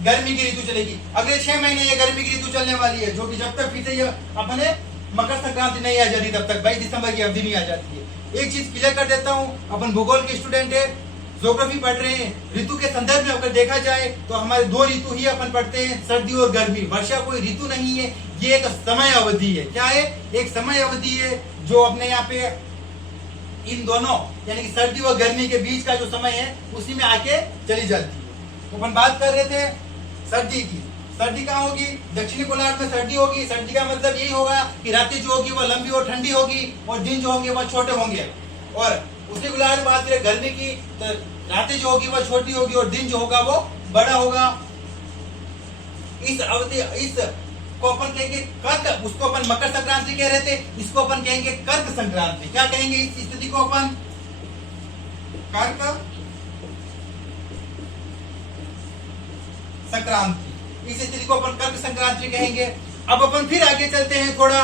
गर्मी की ऋतु चलेगी। अगले 6 महीने ये गर्मी की ऋतु चलने वाली है, जो कि जब तक फिर से ये अपने मकर संक्रांति नहीं आ जाती तब तक 22 दिसंबर की अवधि नहीं आ जाती है। एक चीज क्लियर कर देता हूँ, अपन भूगोल के स्टूडेंट है, ज्योग्राफी पढ़ रहे हैं, ऋतु के संदर्भ में अगर देखा जाए तो हमारे 2 ऋतु ही अपन पढ़ते हैं, सर्दी और गर्मी। वर्षा कोई ऋतु नहीं है, ये एक समय अवधि है। क्या है, एक समय अवधि है जो अपने यहाँ पे इन दोनों यानी कि सर्दी और गर्मी के बीच का जो समय है उसी में आके चली जाती है। तो अपन बात कर रहे थे सर्दी की। सर्दी कहाँ होगी, दक्षिणी गोलार्ध में सर्दी होगी। सर्दी का मतलब यही होगा कि रातें जो होगी वह लंबी और ठंडी होगी, और दिन जो होंगे वह छोटे होंगे। और उसी गोलार्ध में बात करें गर्मी की, तो रातें जो होगी वह छोटी होगी और दिन जो होगा वो बड़ा होगा। इस अवधि को अपन कहेंगे कर्क, उसको अपन मकर संक्रांति कह रहे थे, इसको अपन कहेंगे कर्क संक्रांति। क्या कहेंगे इस स्थिति को अपन, कर्क संक्रांति। इस स्थिति को अपन कर्क संक्रांति कहेंगे। अब अपन फिर आगे चलते हैं, थोड़ा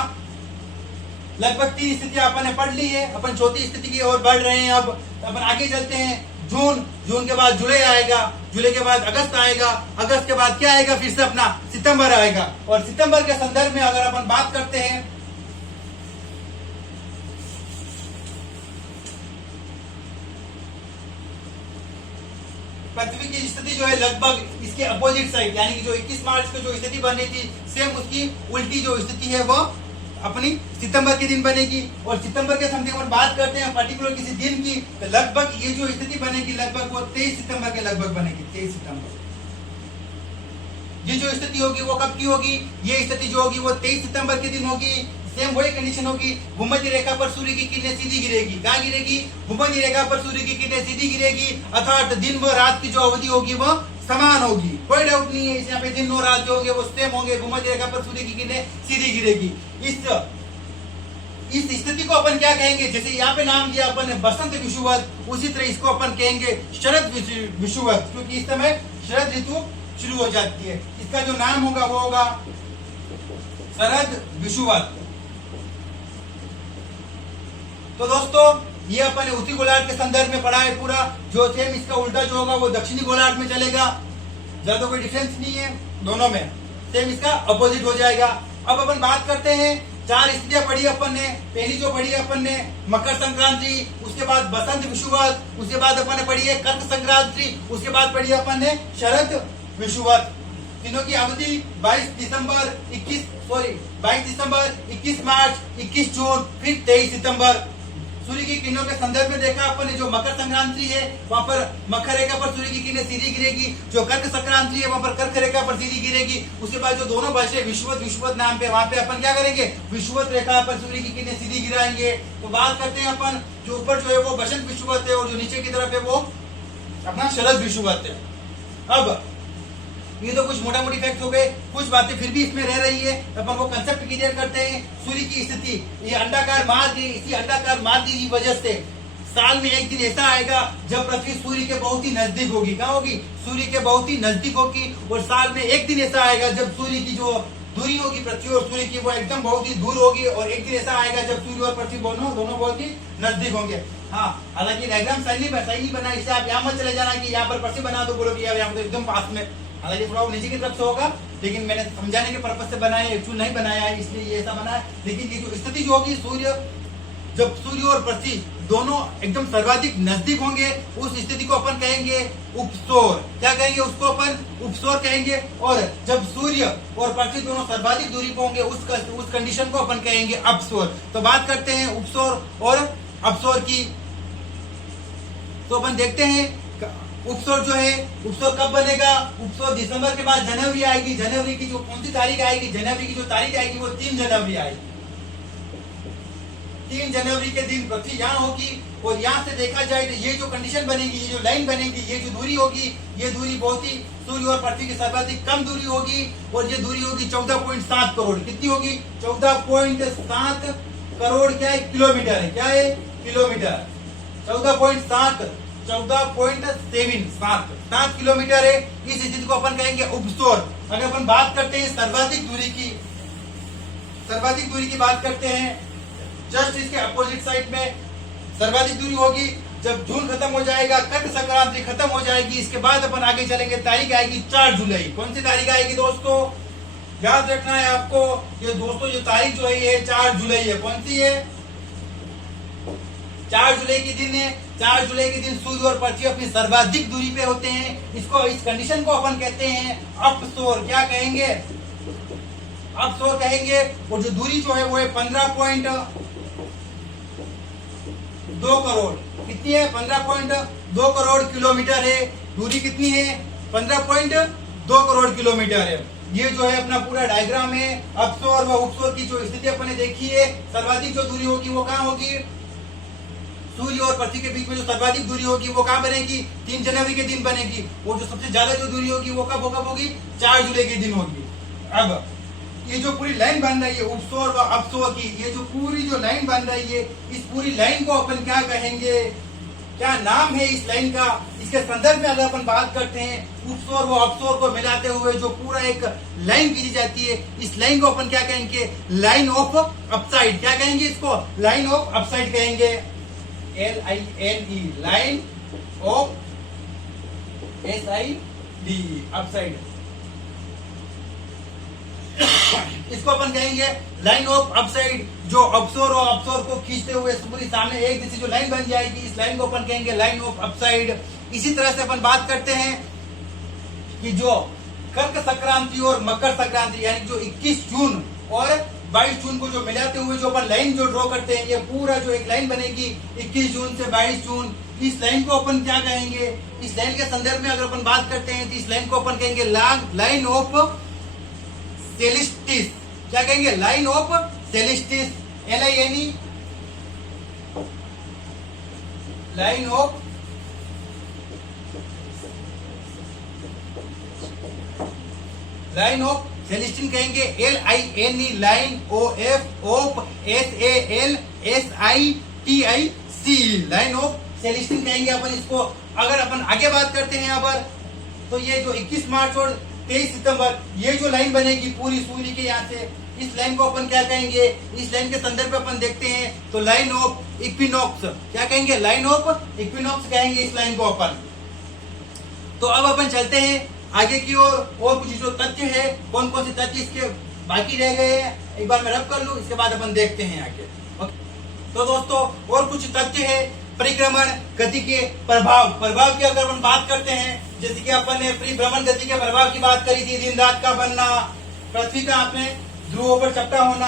लगभग 3 स्थितियां अपन ने पढ़ ली है, अपन चौथी स्थिति की ओर बढ़ रहे हैं। अब अपन आगे चलते हैं, जून के बाद जुलाई आएगा, जुलाई के बाद अगस्त आएगा, अगस्त के बाद क्या आएगा, फिर से अपना सितंबर आएगा। और सितंबर के संदर्भ में अगर अपन बात करते हैं, पृथ्वी की स्थिति जो है लगभग इसके अपोजिट साइड, यानी कि जो 21 मार्च को जो स्थिति बनी थी, सेम उसकी उल्टी जो स्थिति है वो अपनी सितंबर के दिन बनेगी। और सितंबर के समय अपन बात करते हैं पर्टिकुलर किसी दिन की, तो लगभग ये जो स्थिति बनेगी लगभग वो 23 सितंबर के लगभग बनेगी। 23 सितंबर ये जो स्थिति होगी वो कब की होगी, ये स्थिति जो होगी वो 23 सितंबर के दिन होगी। सेम वही कंडीशन होगी, भूमध्य रेखा पर सूर्य की किरणें सीधी गिरेगी। कहाँ गिरेगी, भूमध्य रेखा पर सूर्य की किरणें सीधी गिरेगी, अर्थात दिन व रात की जो अवधि होगी वो समान होगी, कोई डाउट नहीं है। इस यहाँ पे दिन और रात जो होंगे वो सेम होंगे, भूमध्य रेखा पर सूर्य की किरणें सीधी गिरेगी। इस स्थिति को अपन क्या कहेंगे, जैसे यहाँ पे नाम दिया अपन ने बसंत विषुवत, उसी तरह इसको अपन कहेंगे शरद विषुवत, क्योंकि इस समय शरद ऋतु शुरू हो जाती है। इसका जो नाम होगा वो होगा शरद विषुवत। तो दोस्तों ये अपन ने उत्तरी गोलार्ध के संदर्भ में पढ़ा है पूरा, जो सेम इसका उल्टा जो होगा वो दक्षिणी गोलार्ध में चलेगा। ज्यादा कोई डिफरेंस नहीं है दोनों में, सेम इसका अपोजिट हो जाएगा। अब अपन बात करते हैं, 4 स्थितियां पढ़ी अपन ने। पहली जो पढ़ी अपन ने मकर संक्रांति, उसके बाद बसंत विषुवत, उसके बाद अपन ने पढ़ी है कर्क संक्रांति, उसके बाद पढ़ी अपन ने शरद विषुवत। तीनों की अवधि 22 दिसंबर, 21 मार्च, 21 जून, फिर 23 सितंबर। सूर्य की किरणों के संदर्भ में देखा अपन ने, जो मकर संक्रांति है वहां पर मकर रेखा पर सूर्य की किरणें सीधी गिरेगी, जो कर्क संक्रांति है वहां पर कर्क रेखा पर सीधी गिरेगी। उसके बाद जो दोनों भाषा विषुवत नाम पे, वहां पे अपन क्या करेंगे, विषुवत रेखा पर सूर्य की किरणें सीधी गिराएंगे। तो बात करते हैं अपन, जो ऊपर जो है वो बसंत विषुवत है, और जो नीचे की तरफ है वो अपना शरद विषुवत है। अब ये तो कुछ मोटा मोटी फैक्ट हो गए, कुछ बातें फिर भी इसमें रह रही है, अपन वो कंसेप्ट क्लियर करते हैं। सूर्य की स्थिति, ये अंडाकार मार्ग है, इसी अंडाकार मार्ग की वजह से साल में एक दिन ऐसा आएगा जब पृथ्वी सूर्य के बहुत ही नजदीक होगी। कहाँ होगी, सूर्य के बहुत ही नजदीक होगी। और साल में एक दिन ऐसा आएगा जब सूर्य की जो दूरी होगी पृथ्वी और सूर्य की वो एकदम बहुत ही दूर होगी, और एक दिन ऐसा आएगा जब सूर्य और पृथ्वी दोनों बहुत ही नजदीक होंगे। हाँ, हालांकि डायग्राम सही बना, इससे आप यहाँ मत चले जाना कि यहाँ पर पृथ्वी बना दो, बोलो कि यहाँ तो एकदम पास में। हालांकि थोड़ा नीचे की तरफ से होगा, लेकिन मैंने समझाने के पर्पज से बनाया, एक्चुअल नहीं बनाया है, इसलिए ये ऐसा बना है। लेकिन ये जो स्थिति जो होगी, जब सूर्य और पृथ्वी दोनों एकदम सर्वाधिक नजदीक होंगे, उस स्थिति को अपन कहेंगे उपसौर। क्या कहेंगे? उसको अपन उपसौर कहेंगे। और जब सूर्य और पृथ्वी दोनों सर्वाधिक दूरी पर होंगे, उस कंडीशन को अपन कहेंगे अपसौर। तो बात करते हैं उपसौर और अपसौर की। तो अपन देखते हैं उपसौर जो है, उपसौर कब बनेगा? उपसौर दिसंबर के बाद जनवरी आएगी। जनवरी की जो कौन सी तारीख आएगी? जनवरी की जो तारीख आएगी वो 3 जनवरी आएगी। 3 जनवरी के दिन पृथ्वी यहाँ होगी, और यहाँ से देखा जाए तो ये जो कंडीशन बनेगी, ये जो लाइन बनेगी, ये जो दूरी होगी, ये दूरी बहुत ही सूर्य और पृथ्वी की सर्वाधिक कम दूरी होगी, और ये दूरी होगी 14.7 करोड़। कितनी होगी? 14.7 करोड़। क्या है? किलोमीटर है। क्या है? किलोमीटर। 14.7 किलोमीटर है। इस स्थिति को अपन कहेंगे उपसौर। अगर अपन बात करते हैं सर्वाधिक दूरी की बात करते हैं, जस्ट इसके अपोजिट साइड में सर्वाधिक दूरी होगी जब जून खत्म हो जाएगा, कट संक्रांति खत्म हो जाएगी, इसके बाद अपन आगे चलेंगे, तारीख आएगी 4 जुलाई। कौन सी तारीख आएगी दोस्तों? याद रखना है आपको, ये दोस्तों जो तारीख जो है ये 4 जुलाई है। कौन सी है? 4 जुलाई के दिन है। 4 जुलाई के दिन सूर्य और पृथ्वी अपनी सर्वाधिक दूरी पे होते हैं। इस कंडीशन को अपन कहते हैं अपसौर। क्या कहेंगे? अपसौर कहेंगे। और जो दूरी जो है वो है 15.2 करोड़। कितनी है? 15.2 करोड़ किलोमीटर है। दूरी कितनी है? 15.2 करोड़ किलोमीटर है। ये जो है अपना पूरा डायग्राम है। अपसौर व उपसौर की जो स्थिति अपने देखी है, सर्वाधिक जो दूरी होगी वो कहाँ होगी? सूर्य और पृथ्वी के बीच में जो सर्वाधिक दूरी होगी वो कहाँ बनेगी? 3 जनवरी के दिन बनेगी। और जो सबसे ज्यादा जो दूरी होगी वो कब होगी? 4 जुलाई के दिन होगी। अब ये जो पूरी लाइन बन रही है उपसौर व अपसौर की, ये जो पूरी जो लाइन बन रही है, इस पूरी लाइन को अपन क्या कहेंगे? क्या नाम है इस लाइन का? इसके संदर्भ में अगर अपन बात करते हैं, उपसौर व अपसौर को मिलाते हुए जो पूरा एक लाइन खींची जाती है, इस लाइन को अपन क्या कहेंगे? Line of upside. क्या कहेंगे इसको? लाइन ऑफ अपसाइड कहेंगे। LINE, line of SID, upside. इसको अपन कहेंगे लाइन ऑफ अपसाइड। जो अपसौर और अपसौर को खींचते हुए पूरी सामने एक जैसी जो लाइन बन जाएगी, इस लाइन को अपन कहेंगे लाइन ऑफ अपसाइड। इसी तरह से अपन बात करते हैं कि जो कर्क संक्रांति और मकर संक्रांति, यानी जो 21 जून और 22 जून को जो मिलाते हुए जो अपन लाइन जो ड्रॉ करते हैं, ये पूरा जो एक लाइन बनेगी 21 जून से 22 जून। इस लाइन को अपन क्या कहेंगे? इस लाइन के संदर्भ में अगर अपन बात करते हैं तो इस लाइन को अपन कहेंगे लाइन ऑफ सेलेस्टिस। क्या कहेंगे? Line of celestis. LINE, line of celestin कहेंगे। LINE, line of SALSITIC, line of celestin कहेंगे अपन इसको। अगर अपन आगे बात करते हैं यहाँ पर, तो ये जो 21 मार्च और 23 सितंबर, ये जो लाइन बनेगी पूरी सूर्य के यहाँ से, इस लाइन को अपन क्या कहेंगे? इस लाइन के संदर्भ में अपन देखते हैं तो लाइन ऑफ इक्विनॉक्स। क्या कहेंगे? लाइन ऑफ इक्विनॉक्स कहेंगे इस लाइन को अपन। तो अब अपन चलते हैं आगे की ओर, और कुछ जो तथ्य है, कौन कौन से तथ्य इसके बाकी रह गए हैं, एक बार मैं रब कर लूं, इसके बाद अपन देखते हैं आगे। तो दोस्तों और कुछ तथ्य है परिक्रमण गति के प्रभाव की अगर अपन बात करते हैं, जैसे कि अपन ने परिभ्रमण गति के प्रभाव की बात करी थी, दिन रात का बनना, पृथ्वी का अपने ध्रुवों पर चपटा होना,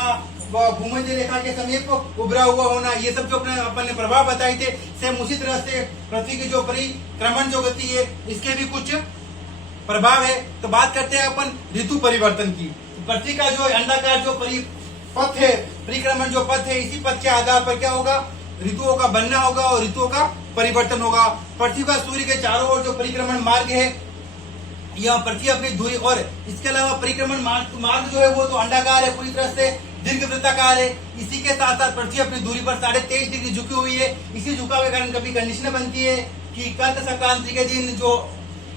भूमध्य रेखा के समीप उभरा हुआ होना, ये सब जो अपन ने प्रभाव बताए थे। सेम उसी तरह से पृथ्वी की जो परिक्रमण जो गति है, इसके भी कुछ प्रभाव है। तो बात करते हैं अपन ऋतु परिवर्तन की। पृथ्वी का जो अंडाकार जो पथ है, परिक्रमण जो पथ है, इसी पथ के आधार पर क्या होगा? ऋतुओं का बनना होगा और ऋतुओं का परिवर्तन होगा। पृथ्वी का सूर्य के चारों ओर जो परिक्रमण मार्ग है, यह पृथ्वी अपनी दूरी, और इसके अलावा परिक्रमण मार्ग जो है वो तो अंडाकार है, पूरी तरह से दीर्घवृत्ताकार है। इसी के साथ साथ पृथ्वी अपनी दूरी पर 23.5 डिग्री झुकी हुई है। इसी झुकाव के कारण कभी कंडीशन बनती है कि कर्क संक्रांति के दिन जो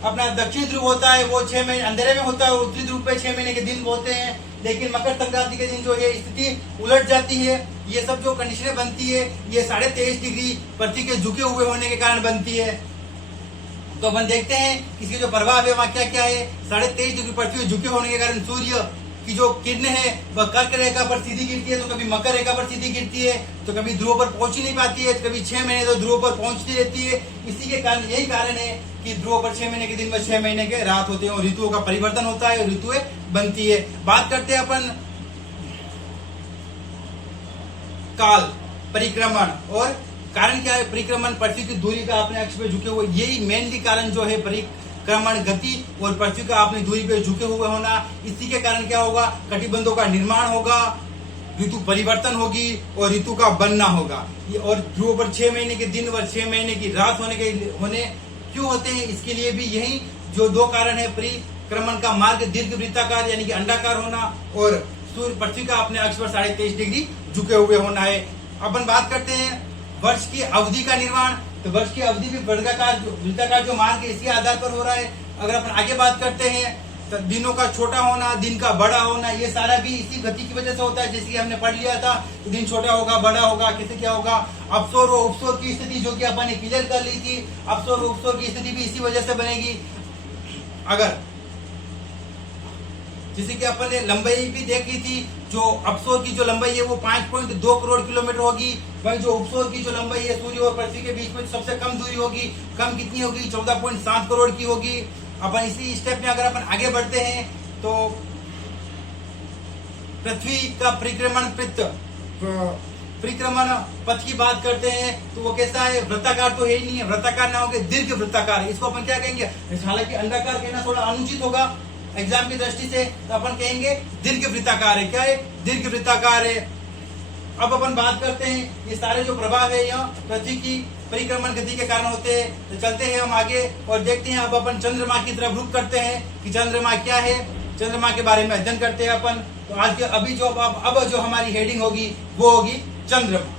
अपना दक्षिण ध्रुव होता है वो 6 महीने अंधेरे में होता है, और उत्तरी ध्रुव पे 6 महीने के दिन होते हैं। लेकिन मकर संक्रांति के दिन जो है स्थिति उलट जाती है। ये सब जो कंडीशनें बनती है ये 23.5 डिग्री पृथ्वी के झुके हुए होने के कारण बनती है। तो अपन देखते हैं इसके जो प्रभाव है वहाँ क्या क्या है। 23.5 डिग्री पृथ्वी के झुके होने के कारण सूर्य की जो किरणें है वह कर्क रेखा पर सीधी गिरती है, तो कभी मकर रेखा पर सीधी गिरती है, तो कभी ध्रुव पर पहुंच ही नहीं पाती है, तो कभी 6 महीने तो ध्रुव पर पहुंचती रहती है। इसी के कारण यही कारण है कि ध्रुव पर 6 महीने के दिन में 6 महीने के रात होते हैं और ऋतुओं का परिवर्तन होता है और ऋतुएं बनती है। बात करते हैं अपन काल परिक्रमण, और कारण क्या है परिक्रमण, पृथ्वी की दूरी का अपने अक्ष पे झुके हुए, यही मेनली कारण जो है परिक्रमण गति और पृथ्वी का अपनी दूरी पे झुके हुए होना। इसी के कारण क्या होगा, कटिबंधों का निर्माण होगा, ऋतु परिवर्तन होगी और ऋतु का बनना होगा। और ध्रुव पर 6 महीने के दिन और 6 महीने की रात होने क्यों होते हैं, इसके लिए भी यही जो 2 कारण है, परिक्रमण का मार्ग दीर्घ वृत्ताकार यानी कि अंडाकार होना और सूर्य पृथ्वी का अपने अक्ष पर 23.5 डिग्री झुके हुए होना है। अपन बात करते हैं वर्ष की अवधि का निर्माण, तो वर्ष की अवधि भी वृत्ताकार जो मार्ग है इसी आधार पर हो रहा है। अगर अपन आगे बात करते हैं तो दिनों का छोटा होना, दिन का बड़ा होना, ये सारा भी इसी गति की वजह से होता है। जैसे कि हमने पढ़ लिया था, दिन छोटा होगा बड़ा होगा, किसे क्या होगा, अपसोर और उपसोर की स्थिति जो कि अपन ने क्लियर कर ली थी, अपसोर और उपसोर की स्थिति भी इसी वजह से बनेगी। अगर जैसे कि अपन ने लंबाई भी देख ली थी, जो अपसोर की जो लंबाई है वो 5.2 करोड़ किलोमीटर होगी, वहीं जो उपसोर की जो लंबाई है सूर्य और पृथ्वी के बीच में सबसे कम दूरी होगी, कम कितनी होगी, 14.7 करोड़ की होगी। अपन इसी स्टेप में अगर अपन आगे बढ़ते हैं तो पृथ्वी का परिक्रमण पथ की बात करते हैं तो वो कैसा है, वृत्ताकार तो है ही नहीं है, वृत्ताकार ना होकर दीर्घ वृत्ताकार, इसको अपन क्या कहेंगे, हालांकि अंडाकार कहना थोड़ा अनुचित होगा एग्जाम की दृष्टि से, तो अपन कहेंगे दीर्घ वृत्ताकार है। क्या है, दीर्घ वृत्ताकार है। अब अपन बात करते हैं ये सारे जो प्रभाव है यह पृथ्वी की परिक्रमण गति के कारण होते हैं। तो चलते हैं हम आगे और देखते हैं, अब अपन चंद्रमा की तरफ रुख करते हैं कि चंद्रमा क्या है, चंद्रमा के बारे में अध्ययन करते हैं अपन। तो आज के अभी जो अब जो हमारी हेडिंग होगी वो होगी चंद्रमा।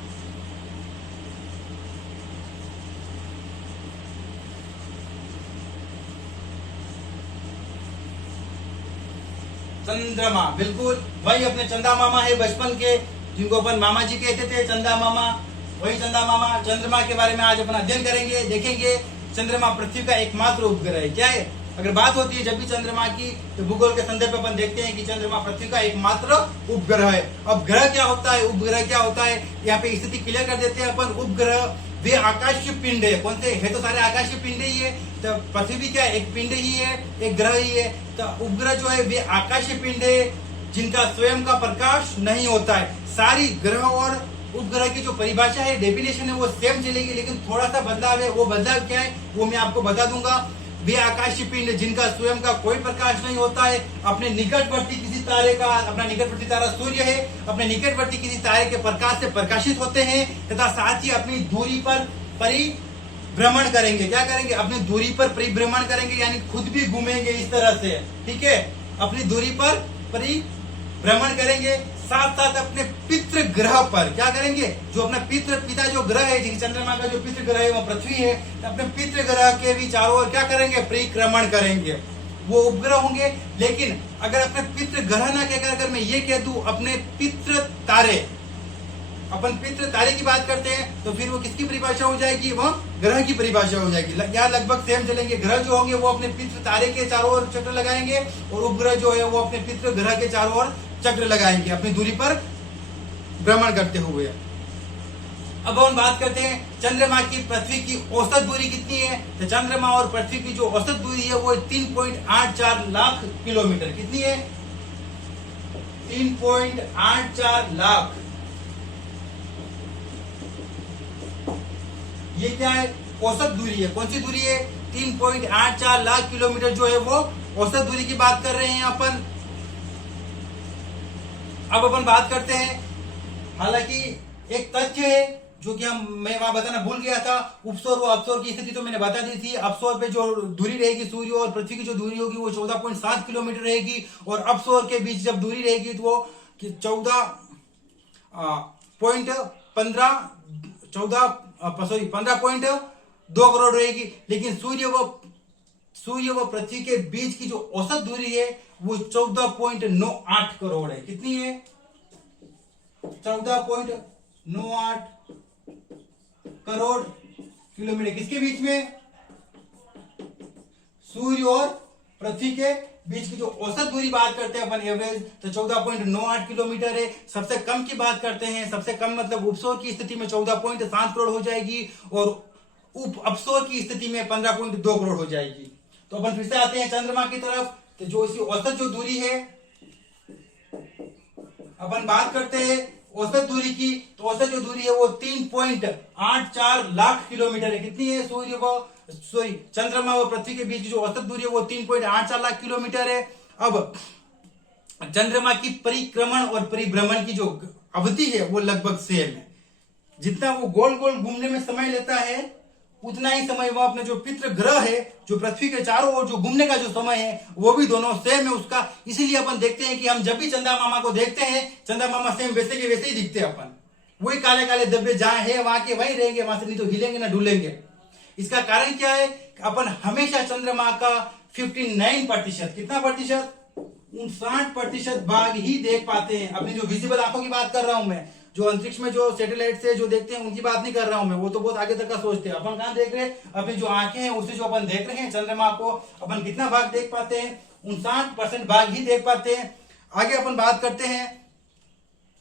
चंद्रमा बिल्कुल वही अपने चंदा मामा है बचपन के, जिनको अपन मामा जी कहते थे, चंदा मामा, वही चंदा मामा। चंद्रमा के बारे में आज अपन अध्ययन करेंगे, देखेंगे। चंद्रमा पृथ्वी का एकमात्र उपग्रह है। क्या है, अगर बात होती है जब भी चंद्रमा की, तो भूगोल के संदर्भ में अपन देखते हैं कि चंद्रमा पृथ्वी का एकमात्र उपग्रह है। अब ग्रह क्या होता है, उपग्रह क्या होता है, यहाँ पे स्थिति क्लियर कर देते हैं अपन। उपग्रह वे आकाशीय पिंड है, कौन से है, तो सारे आकाशीय पिंड ही है। तो पृथ्वी भी क्या एक पिंड ही है, एक ग्रह ही है। तो उपग्रह जो है वे आकाशीय पिंड है जिनका स्वयं का प्रकाश नहीं होता है। सारी ग्रह और उपग्रह की जो परिभाषा है, डेफिनेशन है, वो सेम चलेगी, लेकिन थोड़ा सा बदलाव है। वो बदलाव क्या है वो मैं आपको बता दूंगा। वे आकाशीय पिंड जिनका स्वयं का कोई प्रकाश नहीं होता है, अपने निकटवर्ती किसी तारे का, अपना निकटवर्ती तारा सूर्य है, अपने निकटवर्ती किसी तारे के प्रकाश से प्रकाशित होते हैं तथा साथ ही अपनी दूरी पर परिभ्रमण करेंगे। क्या करेंगे, अपनी दूरी पर परिभ्रमण करेंगे, यानी खुद भी घूमेंगे इस तरह से, ठीक है, अपनी दूरी पर परिभ्रमण करेंगे। साथ साथ अपने पितृ ग्रह पर क्या करेंगे, जो अपना पिता जो ग्रह है, चंद्रमा का जो पितृ ग्रह है वो पृथ्वी है, तो अपने पितृ ग्रह के भी चारों ओर क्या करेंगे, परिक्रमण करेंगे। वो उपग्रह होंगे। लेकिन अगर अपने पितृ ग्रह ना कहकर अगर मैं ये कह दूं अपने पितृ तारे, अपन पितृ तारे की बात करते हैं तो फिर वो किसकी परिभाषा हो जाएगी, वो ग्रह की परिभाषा हो जाएगी। यहाँ लगभग सेम चलेंगे। ग्रह जो होंगे वो अपने पितृ तारे के चारों ओर चक्र लगाएंगे और उपग्रह जो है वो अपने पितृ ग्रह के चारों ओर चक्र लगाएंगे अपनी दूरी पर भ्रमण करते हुए। अब हम बात करते हैं चंद्रमा की पृथ्वी की औसत दूरी कितनी है। तो चंद्रमा और पृथ्वी की जो औसत दूरी है वो 3.84 लाख किलोमीटर। कितनी है, 3.84 लाख। ये क्या है, औसत दूरी है। कौन सी दूरी है, 3.84 लाख किलोमीटर जो है वो औसत दूरी की बात कर रहे हैं अपन। अब अपन बात करते हैं, हालांकि एक तथ्य है जो कि मैं वहां बताना भूल गया था, उपसौर व अपसौर की स्थिति तो मैंने बता दी थी। अपसौर पे जो दूरी रहेगी सूर्य और पृथ्वी की जो दूरी होगी वो 14.7 किलोमीटर रहेगी, और अपसौर के बीच जब दूरी रहेगी तो वो 15.2 करोड़ रहेगी। लेकिन सूर्य व सूर्य व पृथ्वी के बीच की जो औसत दूरी है वो 14.98 करोड़ है। कितनी है? 14.98 करोड़ किलोमीटर। किसके बीच में? सूर्य और पृथ्वी के बीच की जो औसत दूरी बात करते हैं अपन एवरेज, तो 14.98 किलोमीटर है। सबसे कम की बात करते हैं, सबसे कम मतलब उपसौर की स्थिति में 14.7 करोड़ हो जाएगी और उप अपसौर की स्थिति में 15.2 करोड़ हो जाएगी। तो अपन फिर से आते हैं चंद्रमा की तरफ। तो जो इसकी औसत जो दूरी है, अपन बात करते हैं औसत दूरी की, तो औसत जो दूरी है वो 3.84 लाख किलोमीटर है। कितनी है? चंद्रमा व पृथ्वी के बीच की जो औसत दूरी है वो 3.84 लाख किलोमीटर है। अब चंद्रमा की परिक्रमण और परिभ्रमण की जो अवधि है वो लगभग सेम है। जितना वो गोल गोल घूमने में समय लेता है उतना ही समय वो अपने जो पितृ ग्रह है, जो पृथ्वी के चारों ओर जो घूमने का जो समय है वो भी दोनों सेम है उसका। इसीलिए अपन देखते हैं कि हम जब भी चंदा मामा को देखते हैं, चंदा मामा सेम वैसे के वैसे ही दिखते हैं। अपन वही काले काले धब्बे जहां है वहां के वहीं रहेंगे, वहां से नहीं तो हिलेंगे ना डुलेंगे। इसका कारण क्या है? अपन हमेशा चंद्रमा का 59%, कितना प्रतिशत? 59% भाग ही देख पाते हैं। अपनी जो विजिबल आंखों की बात कर रहा हूं मैं, जो अंतरिक्ष में जो सैटेलाइट से जो देखते हैं उनकी बात नहीं कर रहा हूं मैं, वो तो बहुत आगे तक का सोचते हैं। अपन कहां देख रहे हैं? अपनी जो आंखें हैं उससे जो अपन देख रहे हैं चंद्रमा को, अपन कितना भाग देख पाते हैं? 59% भाग ही देख पाते हैं। आगे अपन बात करते हैं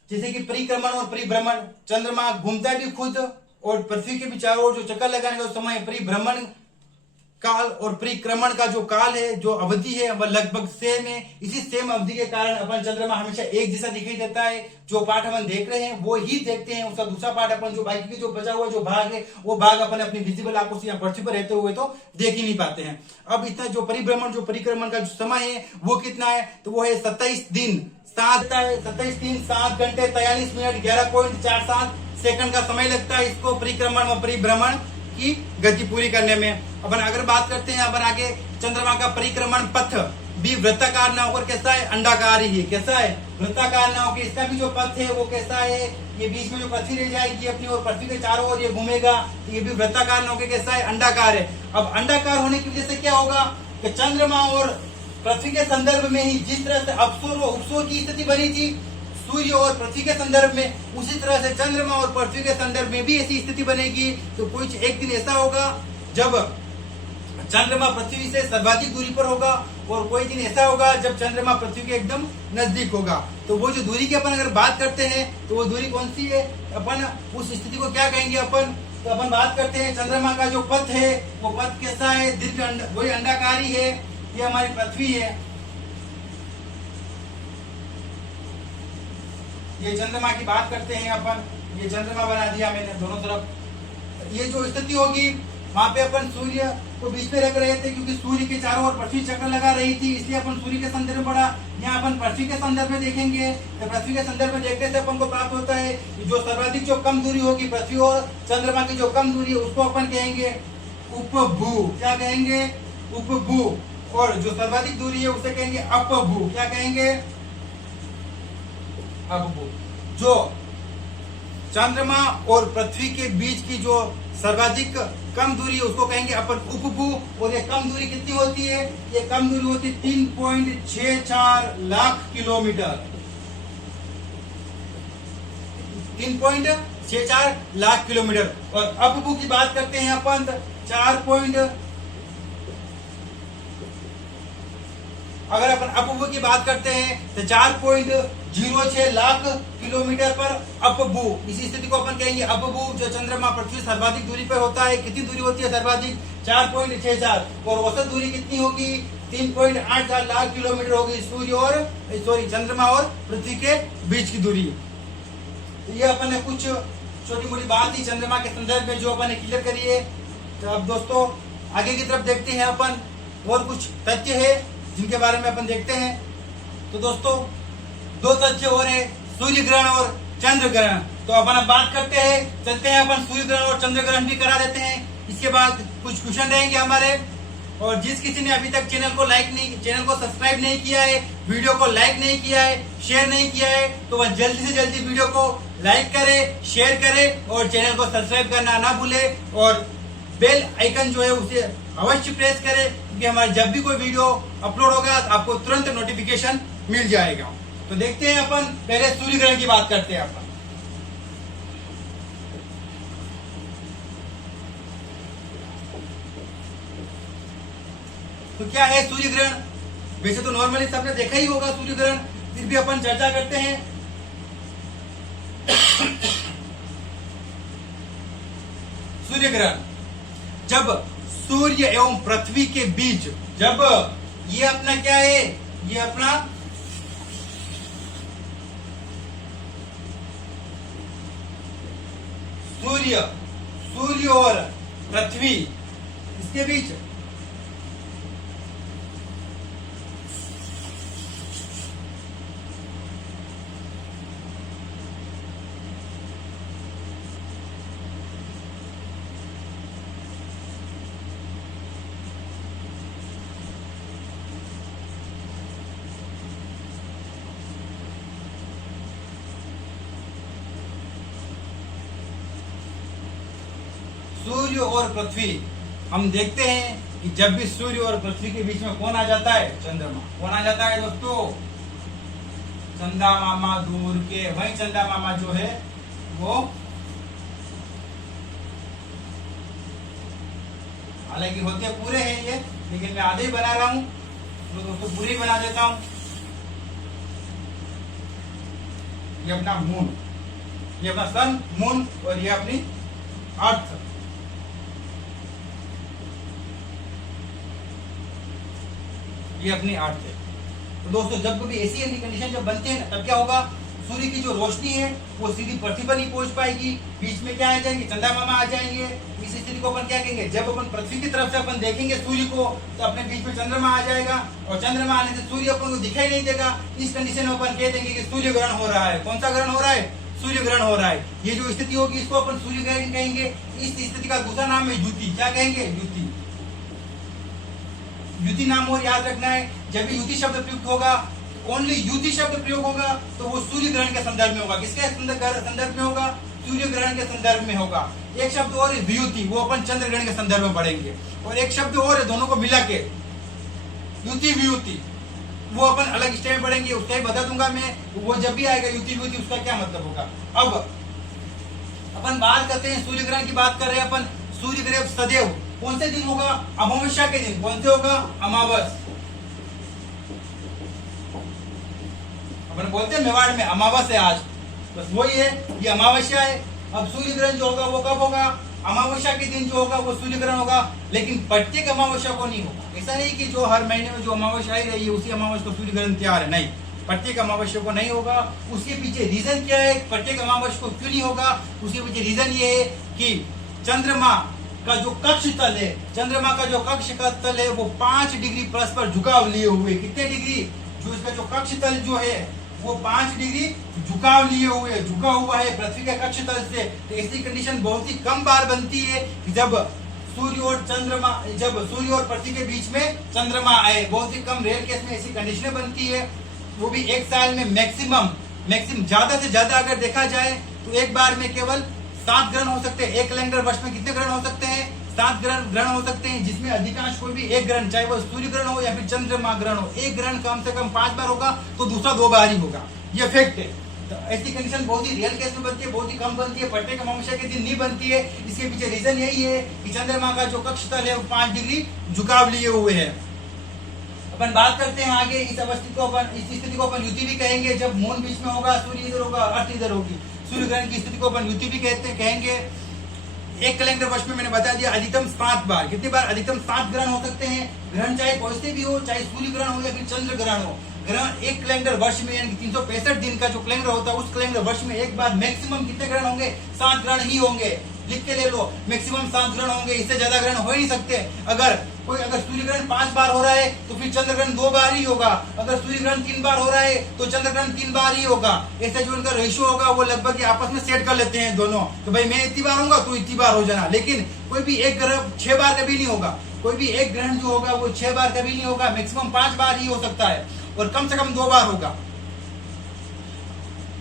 जैसे कि परिक्रमण और परिभ्रमण। चंद्रमा घूमता भी खुद और पृथ्वी के भी चारों ओर जो चक्कर लगाने का समय, परिभ्रमण काल और परिक्रमण का जो काल है, जो अवधि है, वह लगभग सेम है। इसी सेम अवधि के कारण अपन चंद्रमा हमेशा एक जैसा दिखाई देता है। जो पार्ट अपन देख रहे हैं वो ही देखते हैं, उसका दूसरा पार्ट अपन जो बाकी की जो बचा हुआ जो भाग है वो भाग अपन अपनी विजिबल आंखों से पृथ्वी पर रहते हुए तो देख ही नहीं पाते हैं। अब इतना जो परिभ्रमण जो परिक्रमण का जो समय है वो कितना है? तो वो है 27 दिन 7 घंटे 43 मिनट 11.47 सेकंड का समय लगता है इसको परिक्रमण और परिभ्रमण की गति पूरी करने में। अपन अगर बात करते हैं अपन आगे, चंद्रमा का परिक्रमण पथ भी वृत्ताकार ना होकर कैसा है? अंडाकार ही है। कैसा है? वृत्ताकार ना होकर इसका भी जो पथ है वो कैसा है? ये बीच में जो पृथ्वी रह जाएगी अपनी और पृथ्वी के चारों ओर ये घूमेगा, तो ये भी वृत्ताकार ना होकर कैसा है? अंडाकार है। अब अंडाकार होने की वजह से क्या होगा कि चंद्रमा और पृथ्वी के संदर्भ में ही जिस तरह से अपसौर व उपसौर की स्थिति बनी थी सूर्य और पृथ्वी के संदर्भ में, उसी तरह से चंद्रमा और पृथ्वी के संदर्भ में भी ऐसी स्थिति बनेगी। तो कुछ एक दिन ऐसा होगा जब चंद्रमा पृथ्वी से सर्वाधिक दूरी पर होगा और कोई दिन ऐसा होगा जब चंद्रमा पृथ्वी के एकदम नजदीक होगा। तो वो जो दूरी की अपन अगर बात करते हैं तो वो दूरी कौन सी है? अपन उस स्थिति को क्या कहेंगे अपन? तो अपन बात करते हैं चंद्रमा का जो पथ है वो पथ कैसा है? दीर्घ वही अंडाकारी है। ये हमारी पृथ्वी है, ये चंद्रमा की बात करते हैं अपन। ये चंद्रमा बना दिया मैंने दोनों तरफ। ये जो स्थिति होगी वहां पे अपन सूर्य को बीच में रख रहे थे क्योंकि सूर्य के चारों ओर पृथ्वी चक्कर लगा रही थी, इसलिए अपन सूर्य के संदर्भ में पढ़ा। यहाँ अपन पृथ्वी के संदर्भ में देखेंगे तो पृथ्वी के संदर्भ में देखने से अपन को प्राप्त होता है जो सर्वाधिक जो कम दूरी होगी पृथ्वी और चंद्रमा की जो कम दूरी है उसको अपन कहेंगे उपभू। क्या कहेंगे? उपभू। और जो सर्वाधिक दूरी है उसे कहेंगे अपभू। क्या कहेंगे? अपभू। जो चंद्रमा और पृथ्वी के बीच की जो सर्वाधिक कम दूरी है उसको कहेंगे अपन उपभू। और ये कम दूरी कितनी होती है? ये कम दूरी होती है 3.64 लाख किलोमीटर। 3.64 लाख किलोमीटर। और अपभू की बात करते हैं अपन 4. अगर अपन अपभू की बात करते हैं तो 4.06 लाख किलोमीटर पर अपभू, इसी स्थिति को अपन कहेंगे अपभू। जो चंद्रमा पृथ्वी सर्वाधिक दूरी पर होता है, कितनी दूरी होती है सर्वाधिक? 4.64। और औसत दूरी कितनी होगी? 3.84 लाख किलोमीटर होगी सूर्य और चंद्रमा और पृथ्वी के बीच की दूरी। तो ये अपन ने कुछ छोटी मोटी बात थी चंद्रमा के संदर्भ में जो अपन ने क्लियर करी है। तो अब दोस्तों आगे की तरफ देखते हैं अपन, और कुछ तथ्य है जिनके बारे में अपन देखते हैं। तो दोस्तों 2 तथ्य और है, सूर्य ग्रहण और चंद्र ग्रहण। तो अपन अब बात करते हैं, चलते हैं अपन सूर्य ग्रहण और चंद्र ग्रहण भी करा देते हैं। इसके बाद कुछ क्वेश्चन रहेंगे हमारे। और जिस किसी ने अभी तक चैनल को सब्सक्राइब नहीं किया है, वीडियो को लाइक नहीं किया है, शेयर नहीं किया है, तो वह जल्दी से जल्दी वीडियो को लाइक करे, शेयर करे और चैनल को सब्सक्राइब करना ना भूले। और बेल आइकन जो है उसे अवश्य प्रेस करें, क्योंकि हमारे जब भी कोई वीडियो अपलोड होगा तो आपको तुरंत नोटिफिकेशन मिल जाएगा। तो देखते हैं अपन, पहले सूर्य ग्रहण की बात करते हैं अपन। तो क्या है सूर्य ग्रहण? वैसे तो नॉर्मली सबने देखा ही होगा सूर्य ग्रहण, फिर भी अपन चर्चा करते हैं। सूर्य ग्रहण जब सूर्य एवं पृथ्वी के बीच, जब ये अपना क्या है, ये अपना सूर्य और पृथ्वी इसके बीच सूर्य और पृथ्वी, हम देखते हैं कि जब भी सूर्य और पृथ्वी के बीच में कौन आ जाता है? चंद्रमा। कौन आ जाता है दोस्तों? चंदा मामा दूर के, वही चंदा मामा जो है वो, हालांकि होते पूरे हैं ये, लेकिन मैं आधे ही बना रहा हूं, तो दोस्तों पूरे ही बना देता हूं। ये अपना मून, ये अपना सन, मून, और ये अपनी अर्थ। ये अपनी अर्थ है। तो दोस्तों जब कभी ऐसी कंडीशन जब बनते हैं तब क्या होगा? सूर्य की जो रोशनी है वो सीधी पृथ्वी पर नहीं पहुंच पाएगी, बीच में क्या आ जाएंगे? चंदा मामा आ जाएंगे। इस स्थिति को अपन क्या कहेंगे? जब अपन पृथ्वी की तरफ से अपन देखेंगे सूर्य को, तो अपने बीच में चंद्रमा आ जाएगा, और चंद्रमा आने से सूर्य अपन को दिखाई नहीं देगा। इस कंडीशन में अपन कह देंगे कि सूर्य ग्रहण हो रहा है। कौन सा ग्रहण हो रहा है? सूर्य ग्रहण हो रहा है। ये जो स्थिति होगी इसको अपन सूर्य ग्रहण कहेंगे। इस स्थिति का दूसरा नाम है युति। क्या कहेंगे? युति। युति नाम और याद रखना है। जब भी युति शब्द प्रयुक्त होगा, ओनली युति शब्द प्रयोग होगा, तो वो सूर्य ग्रहण के संदर्भ में होगा। किसके संदर्भ में होगा? सूर्य ग्रहण के संदर्भ में होगा। एक शब्द और है वियुति, वो अपन चंद्र ग्रहण के संदर्भ में पढ़ेंगे। और एक शब्द और है, दोनों को मिला के युति वियुति, वो अपन अलग स्टेप में पढ़ेंगे। उसका ही बता दूंगा मैं, वो जब भी आएगा युति वियुति उसका क्या मतलब होगा। अब अपन बात करते हैं, सूर्य ग्रहण की बात कर रहे हैं अपन। सूर्य ग्रहण सदैव कौन से दिन होगा? अमावस्या के दिन। कौन से होगा? अमावस। अपन बोलते हैं मेवाड़ में अमावस है आज, बस वही है, ये अमावस्या है। अब सूर्य ग्रहण जो होगा वो कब होगा? अमावस्या के दिन जो होगा वो सूर्य ग्रहण होगा, लेकिन प्रत्येक अमावस्या को नहीं होगा। ऐसा नहीं कि जो हर महीने में जो अमावस्या आई रही है उसी अमावस्या को सूर्य ग्रहण तैयार है, नहीं, प्रत्येक अमावस्या को नहीं होगा। उसके पीछे रीजन क्या है? प्रत्येक अमावस्या को क्यों नहीं होगा? उसके पीछे रीजन ये है कि चंद्रमा का जो कक्ष तल है, चंद्रमा का जो कक्ष का तल है वो 5 डिग्री परस्पर झुकाव लिए हुए। कितने डिग्री? जो इसका जो कक्ष तल जो है वो 5 डिग्री झुकाव लिए हुए, झुका हुआ है पृथ्वी के कक्ष तल से। तो ऐसी कंडीशन बहुत ही कम बार बनती है जब सूर्य और चंद्रमा, जब सूर्य और पृथ्वी के बीच में चंद्रमा आए। बहुत ही कम रेयर केस में ऐसी कंडीशन बनती है, वो भी एक साल में मैक्सिमम ज्यादा से ज्यादा अगर देखा जाए तो एक बार में केवल 7 ग्रहण हो सकते हैं। एक कैलेंडर वर्ष में कितने ग्रहण हो सकते हैं? 7 ग्रहण हो सकते हैं, जिसमें अधिकांश कोई भी एक ग्रहण, चाहे वो सूर्य ग्रहण हो या फिर चंद्रमा ग्रहण हो, एक ग्रहण कम से कम 5 बार होगा तो दूसरा 2 बार ही होगा। ये फैक्ट है। तो ऐसी कंडीशन बहुत ही रियल केस में बनती है, बहुत ही कम बनती है, प्रत्येक अमावस्या के दिन नहीं बनती है। इसके पीछे रीजन यही है कि चंद्रमा का जो कक्ष तल है वो 5 डिग्री झुकाव लिए हुए है। अपन बात करते हैं आगे, इस स्थिति को अपन युति भी कहेंगे। जब मून बीच में होगा, सूर्य इधर होगा, अर्थ इधर होगी, सूर्य ग्रहण की स्थिति को अपन युति भी कहेंगे। एक कैलेंडर वर्ष में मैंने बता दिया अधिकतम 7 बार। कितनी बार? अधिकतम 7 ग्रहण हो सकते हैं। ग्रहण चाहे कोई से भी हो, चाहे सूर्य ग्रहण हो या फिर चंद्र ग्रहण हो। ग्रहण एक कैलेंडर वर्ष में यानी 365 दिन का जो कैलेंडर होता है उस कैलेंडर वर्ष में एक बार मैक्सिमम कितने ग्रहण होंगे? 7 ग्रहण ही होंगे। लिख के ले लो, मैक्सिमम 7 ग्रहण होंगे, इससे ज्यादा ग्रहण हो ही नहीं सकते। अगर सूर्य ग्रहण 5 बार हो रहा है तो फिर चंद्र ग्रहण 2 बार ही होगा। अगर सूर्य ग्रहण 3 बार हो रहा है तो चंद्र ग्रहण 3 बार ही होगा। ऐसे जो उनका रेशियो होगा वो लगभग आपस में सेट कर लेते हैं दोनों, तो भाई मैं इतनी बार होगा तो इतनी बार हो जाना। लेकिन कोई भी एक ग्रहण 6 बार कभी नहीं होगा। कोई भी एक ग्रहण जो होगा वो 6 बार कभी नहीं होगा, मैक्सिमम 5 बार ही हो सकता है, और कम से कम 2 बार होगा।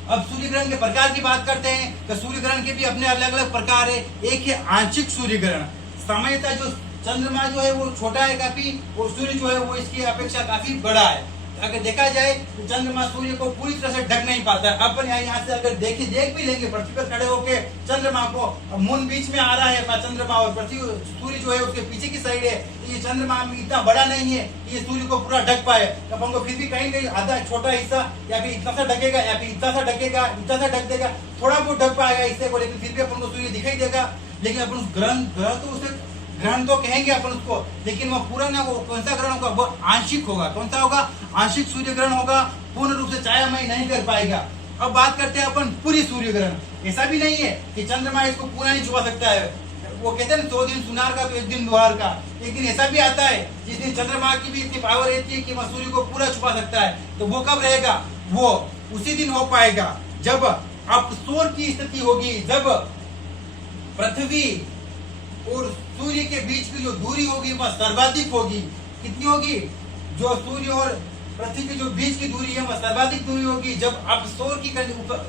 अब सूर्य ग्रहण के प्रकार की बात करते हैं तो सूर्य ग्रहण के भी अपने अलग अलग प्रकार है। एक है आंशिक सूर्य ग्रहण। सामान्यतः जो चंद्रमा जो है वो छोटा है काफी, और सूर्य जो है वो इसकी अपेक्षा काफी बड़ा है। अगर देखा जाए तो चंद्रमा सूर्य को पूरी तरह से ढक नहीं पाता है। अपन यहाँ से अगर देख भी लेंगे पृथ्वी पर खड़े होके चंद्रमा को, मून बीच में आ रहा है अपना चंद्रमा, और पृथ्वी सूर्य जो है उसके पीछे की साइड है, ये चंद्रमा इतना बड़ा नहीं है कि ये सूर्य को पूरा ढक पाए। अपन को फिर भी कहीं कहीं आधा छोटा हिस्सा या फिर इतना सा ढकेगा, या फिर इतना सा ढकेगा, इतना सा ढक देगा, थोड़ा बहुत ढक पाएगा इससे को, लेकिन फिर भी अपन को सूर्य दिखाई देगा। लेकिन अपन ग्रह तो उसे ग्रहण तो कहेंगे अपन उसको, लेकिन वो पूरा ना, वो कौन सा ग्रहण होगा, वो आंशिक होगा। कौन सा होगा? आंशिक सूर्य ग्रहण होगा, पूर्ण रूप से छायामय नहीं कर पाएगा। अब बात करते हैं अपन पूरी सूर्य ग्रहण। ऐसा भी नहीं है कि चंद्रमा इसको पूरा नहीं छुपा सकता है। वो कहते हैं 100 दिन सुनार का तो 1 दिन लोहार का। एक दिन ऐसा भी आता है जिस दिन चंद्रमा की भी इतनी पावर रहती है कि वह सूर्य को पूरा छुपा सकता है। तो वो कब रहेगा? वो उसी दिन हो पाएगा जब अपसोर की स्थिति होगी, जब पृथ्वी और सूर्य के बीच की जो दूरी होगी वह सर्वाधिक होगी। कितनी होगी? जो सूर्य और पृथ्वी की जो बीच की दूरी है वह सर्वाधिक दूरी होगी। जब अपसोर की